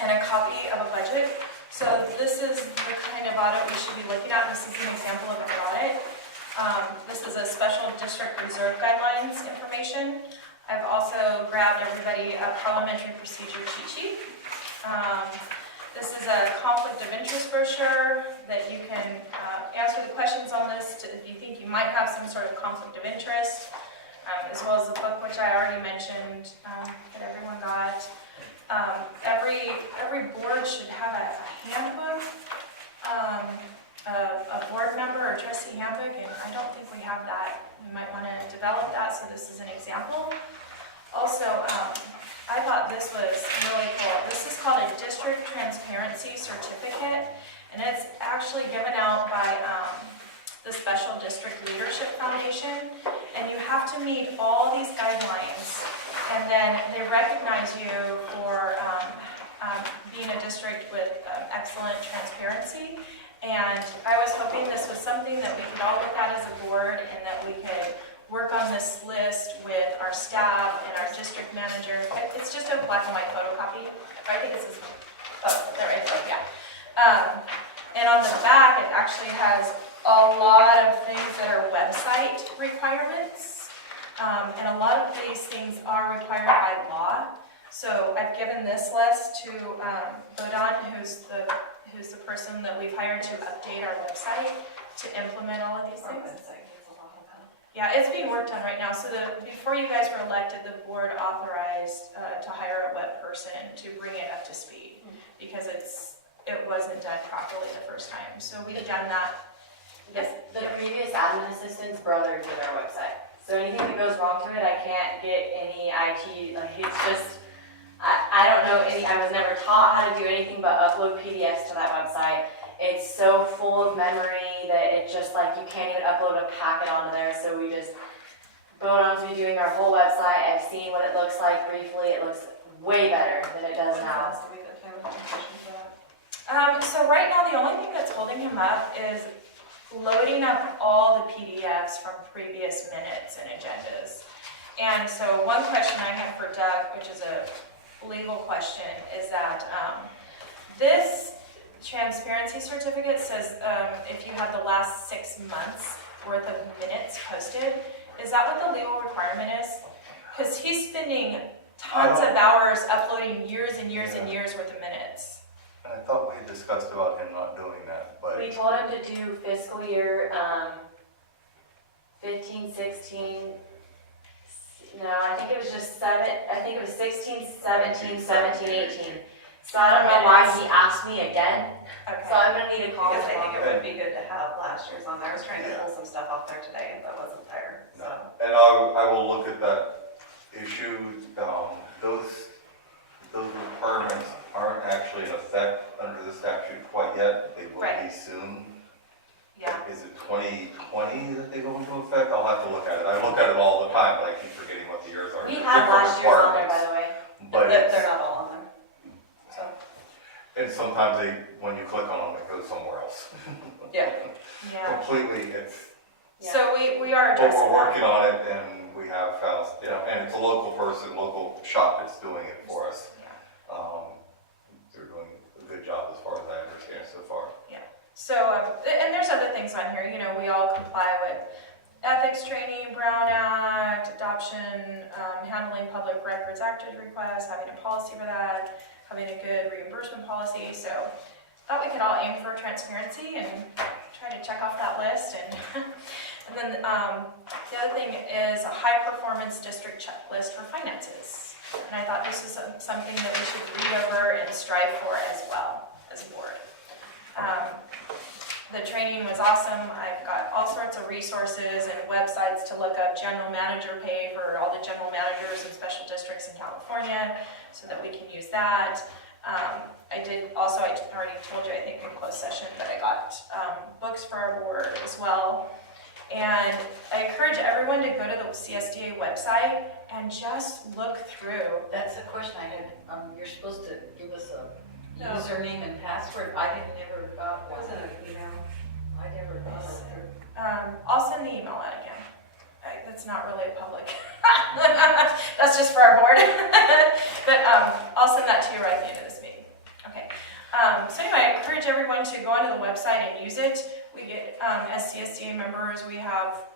and a copy of a budget. So this is the kind of audit we should be looking at. This is an example of an audit. This is a Special District Reserve Guidelines information. I've also grabbed everybody a parliamentary procedure cheat sheet. This is a conflict of interest brochure that you can answer the questions on this if you think you might have some sort of conflict of interest. As well as the book, which I already mentioned, that everyone got. Every board should have a handbook, a board member or trustee handbook, and I don't think we have that. We might want to develop that, so this is an example. Also, I thought this was really cool. This is called a District Transparency Certificate, and it's actually given out by the Special District Leadership Foundation, and you have to meet all these guidelines, and then they recognize you for being a district with excellent transparency. And I was hoping this was something that we could all look at as a board, and that we could work on this list with our staff and our district manager. It's just a black and white photocopy. I think it's this one. Oh, there it is, yeah. And on the back, it actually has a lot of things that are website requirements, and a lot of these things are required by law. So I've given this list to Bodan, who's the person that we've hired to update our website to implement all of these things. Yeah, it's being worked on right now. So before you guys were elected, the board authorized to hire a web person to bring it up to speed, because it wasn't done properly the first time. So we've done that. Yes, the previous admin assistant's brother did our website. So anything that goes wrong to it, I can't get any IT, like it's just, I don't know I was never taught how to do anything but upload PDFs to that website. It's so full of memory that it just like, you can't even upload a packet onto there. So Bodom's been doing our whole website. I've seen what it looks like briefly. It looks way better than it does now. So right now, the only thing that's holding him up is loading up all the PDFs from previous minutes and agendas. And so one question I have for Doug, which is a legal question, is that this transparency certificate says if you have the last 6 months worth of minutes posted. Is that what the legal requirement is? Because he's spending tons of hours uploading years and years and years worth of minutes. And I thought we had discussed about him not doing that, but We told him to do fiscal year 15, 16, no, I think it was just 16, 17, 17, 18. So I don't know why he asked me again. Okay. So I'm gonna need to call him Because I think it tomorrow. would be good to have last year's on there. I was trying to pull some stuff off there today that wasn't there, so. and I will look at that issue, those requirements aren't actually in effect under the statute quite yet. They will Right. be soon. Yeah. Is it 2020 that they go into effect? I'll have to look at it. I look at it all the time, but I keep forgetting what the years are. We There's have different last year's on there, by requirements, the way. But They're it's, not all on there. So, and sometimes when you click on them, it goes somewhere else. yeah. Yeah. Completely, it's, So we are but addressing we're that. working on it and we have found, and it's a local person, local shop that's doing it for us. They're doing a good job as far as I understand so far. So, and there's other things on here, you know, we all comply with ethics training, Brown Act, adoption, handling public records acted requests, having a policy for that, having a good reimbursement policy. So thought we could all aim for transparency and try to check off that list. And and then the other thing is a high performance district checklist for finances. And I thought this was something that we should read over and strive for as well as a board. The training was awesome. I've got all sorts of resources and websites to look up general manager pay for all the general managers in special districts in California so that we can use that. I did also, I already told you, I think in closed session, that I got books for our board as well. And I encourage everyone to go to the CSDA website and just look through. That's the question I had. You're supposed to give us a No. username and password. I never got one. Wasn't an email. I never got it. I'll send the email out again. That's not really public. That's just for our board. But I'll send that to you right at the end of this meeting. Okay. So anyway, I encourage everyone to go onto the website and use it. We get, as CSDA members, we have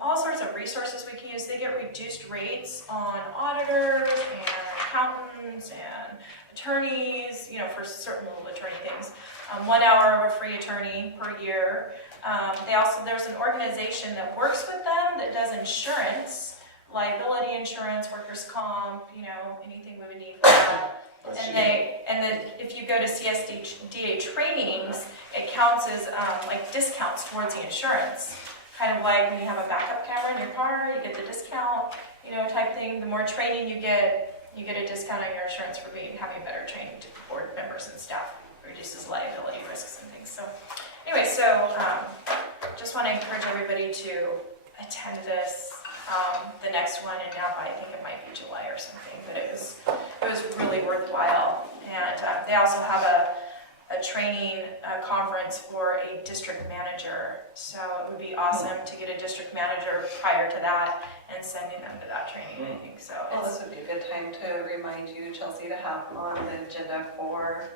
all sorts of resources we can use. They get reduced rates on auditors and accountants and attorneys, you know, for certain little attorney things. 1 hour of a free attorney per year. There's an organization that works with them that does insurance, liability insurance, workers' comp, you know, anything we would need for that. And then if you go to CSDA trainings, it counts as like discounts towards the insurance. Kind of like when you have a backup camera in your car, you get the discount, you know, type thing. The more training you get a discount on your insurance for having better training to board members and staff. Reduces liability risks and things. So anyway, just want to encourage everybody to attend this. The next one, and now I think it might be July or something, but it was really worthwhile. And they also have a training conference for a district manager. So it would be awesome to get a district manager prior to that and sending them to that training, I think. So Well, this would be a good time to remind you, Chelsea, to have on the agenda for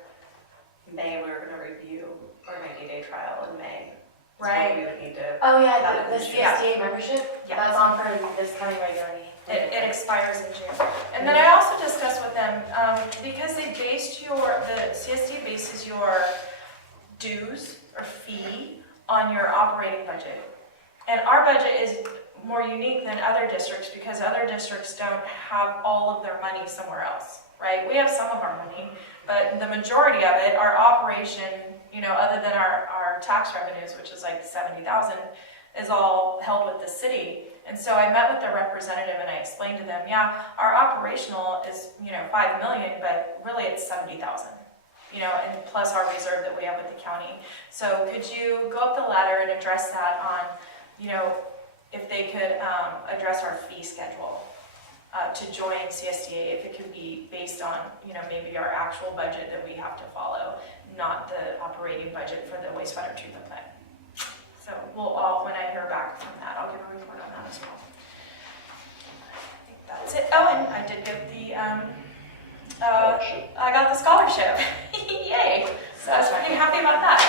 May. We're going to review our 90-day trial in May. So Right. we would need to. Oh yeah, Yeah. the CSDA membership, Yeah. that's on for this coming regularly. It expires in June. And then I also discussed with them, because the CSD bases your dues or fee on your operating budget. And our budget is more unique than other districts because other districts don't have all of their money somewhere else, right? We have some of our money, but the majority of it, our operation, you know, other than our tax revenues, which is like 70,000, is all held with the city. And so I met with their representative and I explained to them, yeah, our operational is, you know, 5 million, but really it's 70,000, you know, and plus our reserve that we have with the county. So could you go up the ladder and address that on, you know, if they could address our fee schedule to join CSDA, if it could be based on, you know, maybe our actual budget that we have to follow, not the operating budget for the wastewater treatment plant. So when I hear back from that, I'll give a report on that as well. I think that's it. Oh, and I did get the, I got the scholarship. Yay! So I was pretty happy about that.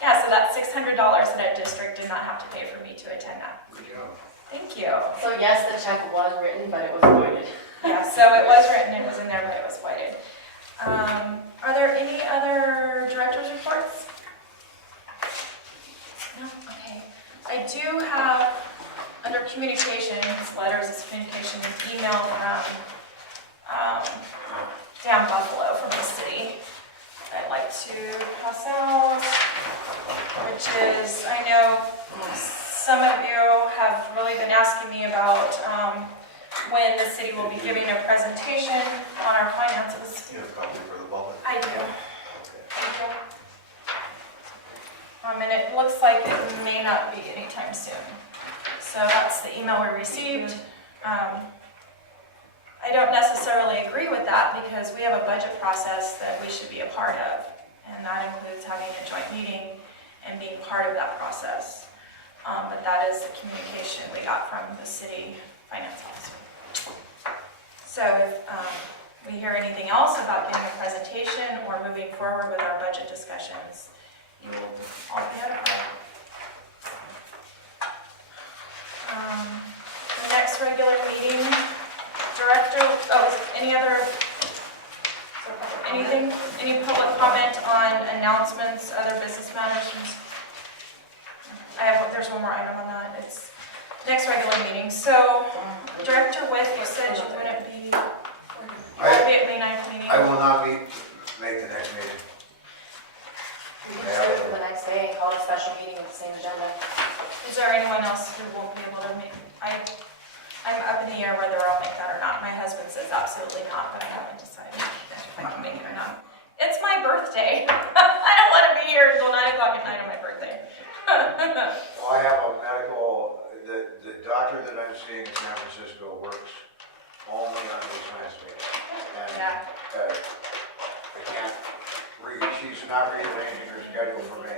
Yeah, so that's $600 that a district did not have to pay for me to attend that. Thank you. So yes, the check was written, but it was voided. Yeah, so it was written, it was in there, but it was voided. Are there any other director's reports? No? Okay. I do have, under communications, letters, is communication, an email from Dan Buffalo from the city I'd like to pass out, which is, I know some of you have really been asking me about when the city will be giving a presentation on our finances. You have a copy for the public? I do. Thank you. And it looks like it may not be anytime soon. So that's the email we received. I don't necessarily agree with that because we have a budget process that we should be a part of. And that includes having a joint meeting and being part of that process. But that is the communication we got from the city finance officer. So if we hear anything else about getting a presentation or moving forward with our budget discussions, you will all be notified. The next regular meeting, director, any public comment on announcements, other business matters? There's one more item on that. It's next regular meeting. So, Director Witt, you said you wouldn't be, I- be at May 9th meeting? I will not make the next meeting. We can do it for the next day and call it a special meeting with the same agenda. Is there anyone else who won't be able to make? I'm up in the air whether I'll make that or not. My husband says absolutely not, but I haven't decided if I can make it or not. It's my birthday. I don't want to be here until 9 o'clock at night on my birthday. Well, I have a medical, the doctor that I'm seeing in San Francisco works only on these Wednesdays. And Yeah. I can't she's not rearranging her schedule for me.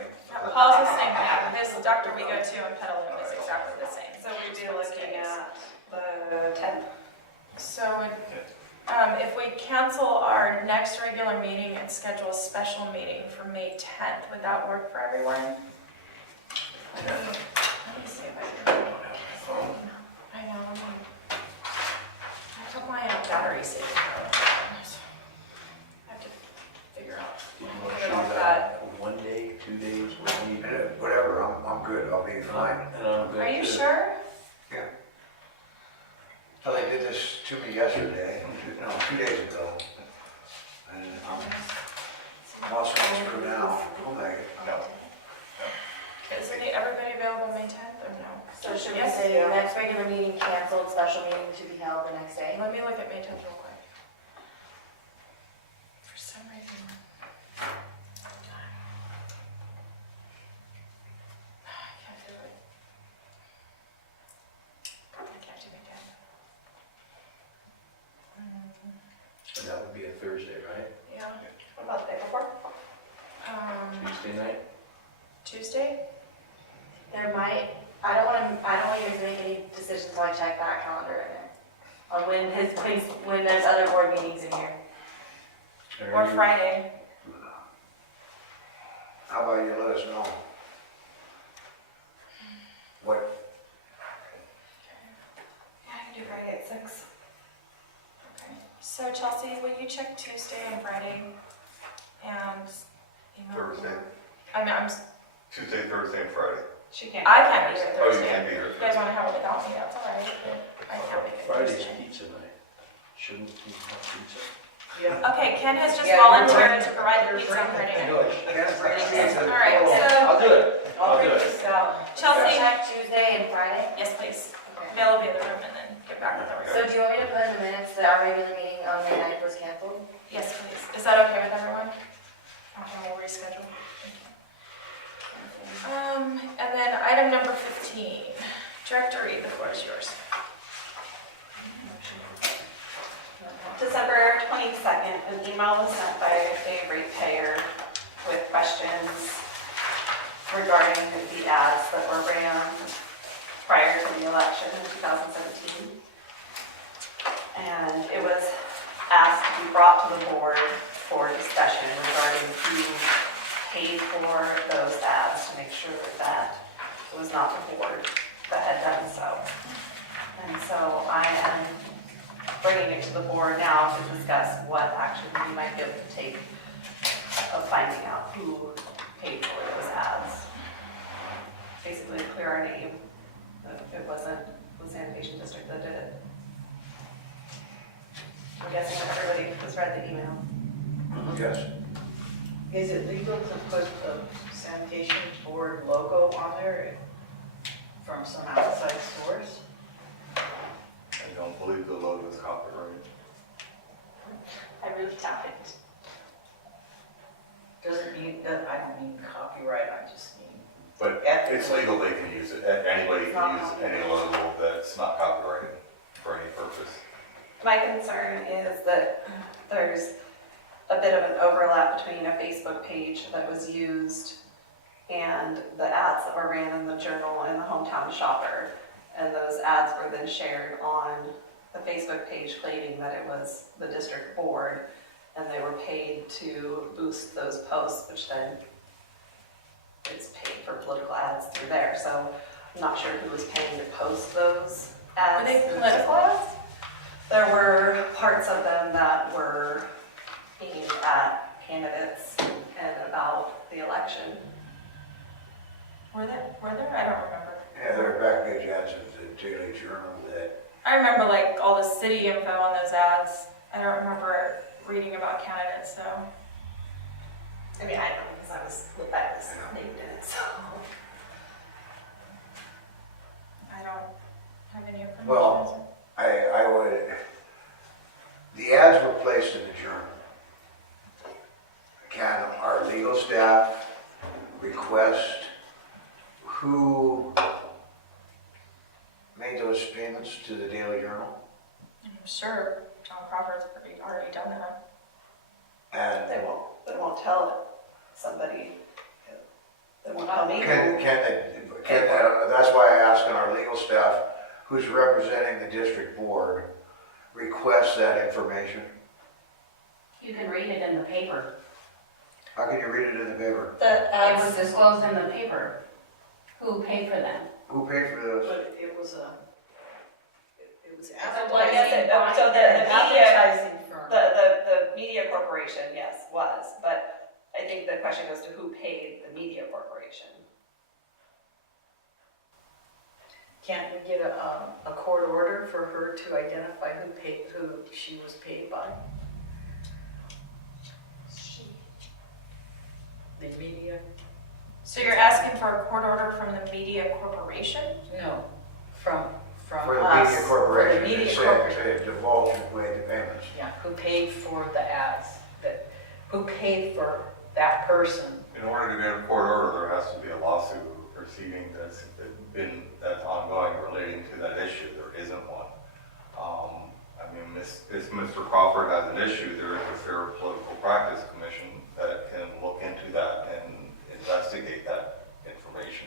Paul's the same thing. This doctor we go to in Petaluma is exactly the same. So we'd be looking at the 10th. So if we cancel our next regular meeting and schedule a special meeting for May 10th, would that work for everyone? Let me see if I can. I know. I took my battery saving mode. I have to figure out. Shoot that 1 day, 2 days, what do you need? Whatever, I'm good, I'll be fine. And I'm good Are you too. sure? So they did this to me yesterday, no, 2 days ago. And I'm all screwed now. I'll make it. Is everybody available May 10th or no? So should we Yes. say next regular meeting canceled, special meeting to be held the next day? Let me look at May 10th real quick. For some reason. I can't do it. I can't do May 10th. And that would be a Thursday, right? Yeah. What about the day before? Tuesday night? Tuesday? There might, I don't want you guys to make any decisions until I check that calendar in there. On when there's other board meetings in here. Or Friday? How about you let us know? What, Yeah, I can do Friday at 6. Okay. So Chelsea, will you check Tuesday and Friday? And email me? Thursday. I'm Tuesday, Thursday, and Friday. She can't. I can't be here Oh, you Thursday. can't be here. If you guys want to have it without me, that's all right. But I can't make it Friday's Thursday. pizza night. Shouldn't we have pizza? Okay, Ken has just Yeah, volunteered to provide the pizza on Friday. All All right, so I'll do it. I'll do it. Chelsea, Check Tuesday and Friday? yes, please. Okay. Mail the other room and then get back with So everyone. do you want me to put in the minutes that our regular meeting on May 9th was canceled? Yes, please. Is that okay with everyone? Okay, we'll reschedule. Thank you. And then item number 15. Director Reed, the floor is yours. December 22nd, an email was sent by a ratepayer with questions regarding the ads that were ran prior to the election in 2017. And it was asked to be brought to the board for discussion regarding who paid for those ads to make sure that it was not the board that had done so. And so I am bringing it to the board now to discuss what action we might be able to take of finding out who paid for those ads. Basically clear our name, that it wasn't the sanitation district that did it. I'm guessing that everybody has read the email. yes, Is it legal to put the sanitation board logo on there from some outside source? I don't believe the logo is copyrighted. I really doubt it. Doesn't mean that, I don't mean copyright, I just mean. But it's legal, they can use it. Anybody can use any logo that's not copyrighted for any purpose. My concern is that there's a bit of an overlap between a Facebook page that was used and the ads that were ran in the Journal and the Hometown Shopper. And those ads were then shared on the Facebook page claiming that it was the district board, and they were paid to boost those posts, which then is paid for political ads through there. So I'm not sure who was paying to post those ads. Were they political ads? There were parts of them that were aimed at candidates and about the election. Were there? I don't remember. Yeah, there are back page ads of the Daily Journal that, I remember like all the city info on those ads. I don't remember reading about candidates, so. I mean, I don't know, because I was named in it, so. I don't have any information. Well, I would, the ads were placed in the Journal. Can our legal staff request who made those payments to the Daily Journal? I'm sure John Crawford's already done that. And They won't tell somebody. They won't tell me. that's why I asked on our legal staff, who's representing the district board, request that information? You can read it in the paper. How can you read it in the paper? The It ads, was disclosed in the paper. Who paid for them? Who paid for those? But it was well, I guess advertising. so the media, Advertising firm. the media corporation, yes, was, but I think the question goes to who paid the media corporation. Can't we get a court order for her to identify who she was paid by? The media? So you're asking for a court order from the media corporation? No, from For the us. media corporation, For the they media said corporation. they divulged who paid the payments. Yeah, who paid for the ads, who paid for that person? In order to get a court order, there has to be a lawsuit proceeding that's ongoing relating to that issue. There isn't one. I mean, if Mr. Crawford has an issue, there is a Fair Political Practice Commission that can look into that and investigate that information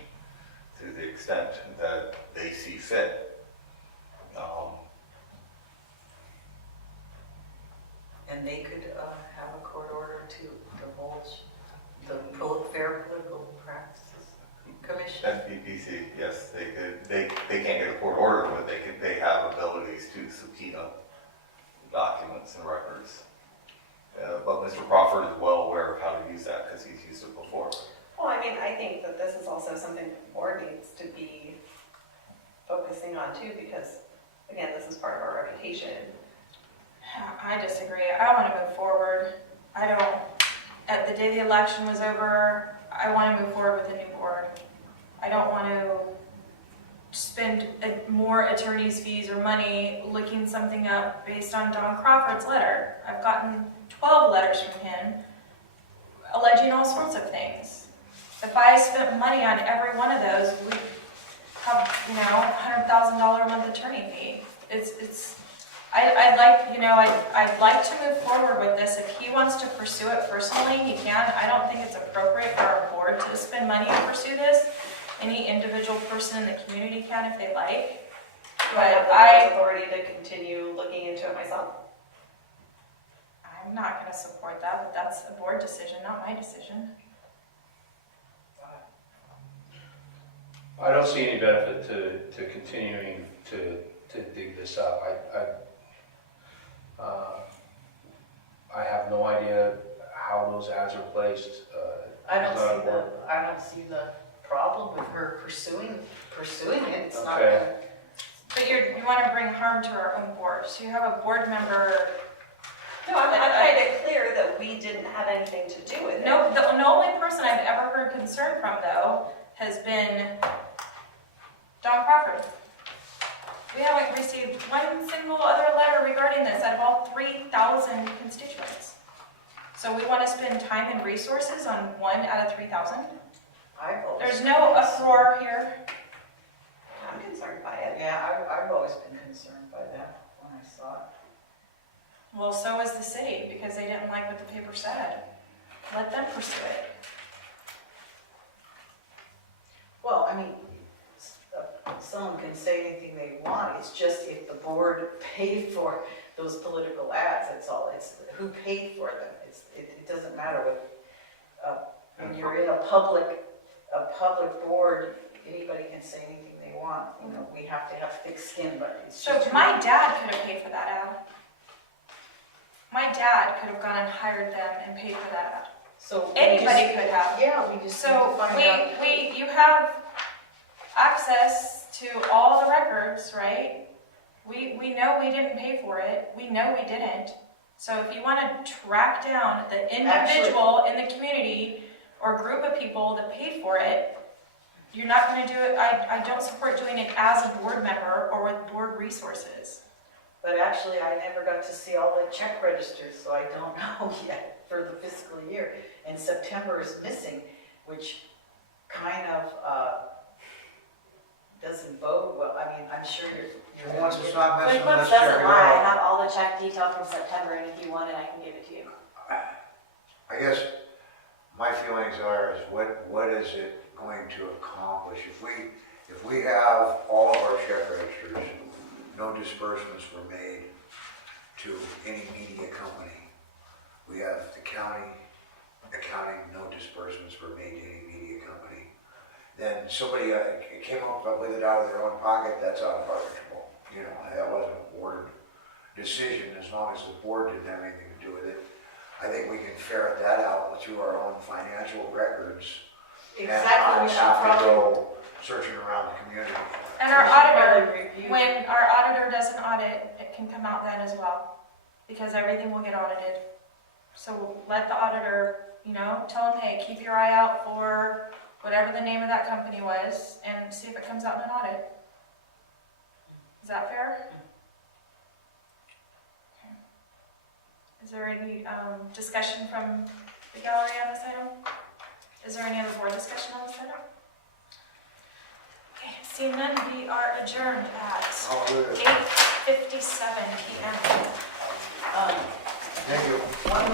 to the extent that they see fit. And they could have a court order to divulge the Fair Political Practices Commission? FPPC, yes, they can't get a court order, but they have abilities to subpoena documents and records. But Mr. Crawford is well aware of how to use that because he's used it before. Well, I mean, I think that this is also something the board needs to be focusing on too, because again, this is part of our reputation. I disagree. I want to move forward. At the day the election was over, I want to move forward with a new board. I don't want to spend more attorney's fees or money looking something up based on Don Crawford's letter. I've gotten 12 letters from him alleging all sorts of things. If I spent money on every one of those, we'd have, $100,000 a month attorney fee. I'd like to move forward with this. If he wants to pursue it personally, he can. I don't think it's appropriate for our board to spend money to pursue this. Any individual person in the community can if they like. Do I have the board's authority to continue looking into it myself? I'm not going to support that, but that's a board decision, not my decision. I don't see any benefit to continuing to dig this up. I have no idea how those ads are placed. I don't It's not see important. I don't see the problem with her pursuing it. It's not Okay. gonna. But you want to bring harm to our own board. So you have a board member. No, I'm trying to clear that we didn't have anything to do with it. No, the only person I've ever heard concern from, though, has been Don Crawford. We haven't received one single other letter regarding this out of all 3,000 constituents. So we want to spend time and resources on 1 out of 3,000? I've always There's been no concerned. uproar here. I'm concerned by it. Yeah, I've always been concerned by that when I saw it. Well, so is the city, because they didn't like what the paper said. Let them pursue it. Well, I mean, someone can say anything they want, it's just if the board paid for those political ads, that's all, it's who paid for them. It doesn't matter what, when you're in a public board, anybody can say anything they want, you know, we have to have thick skin, but it's So just. my dad could have paid for that ad. My dad could have gone and hired them and paid for that ad. So. we Anybody just- could have. Yeah, we just need So to find out. you have access to all the records, right? We know we didn't pay for it. We know we didn't. So if you want to track down the individual in the community or group of people that paid for it, you're not going to do it. I don't support doing it as a board member or with board resources. But actually, I never got to see all the check registers, so I don't know yet for the fiscal year. And September is missing, which kind of doesn't bode well. I mean, I'm sure you're. Once it's not missing, QuickBooks let's check doesn't it lie, I out. have all the check detail from September, and if you want it, I can give it to you. I guess my feelings are is what is it going to accomplish? If we have all of our check registers, no disbursements were made to any media company. We have the county accounting, no disbursements were made to any media company. Then somebody came up with it out of their own pocket, that's out of our control. You know, that wasn't a board decision, as long as the board didn't have anything to do with it. I think we can ferret that out through our own financial records. Exactly, we And should not have to probably. go searching around the community. And our we should auditor, probably review. when our auditor does an audit, it can come out then as well, because everything will get audited. So let the auditor, tell them, hey, keep your eye out for whatever the name of that company was, and see if it comes out in an audit. Is that fair? Okay. Is there any discussion from the gallery on this item? Is there any other board discussion on this item? Okay, seeing none, we are adjourned at Hallelujah. 8:57 p.m. Um, Thank you. one more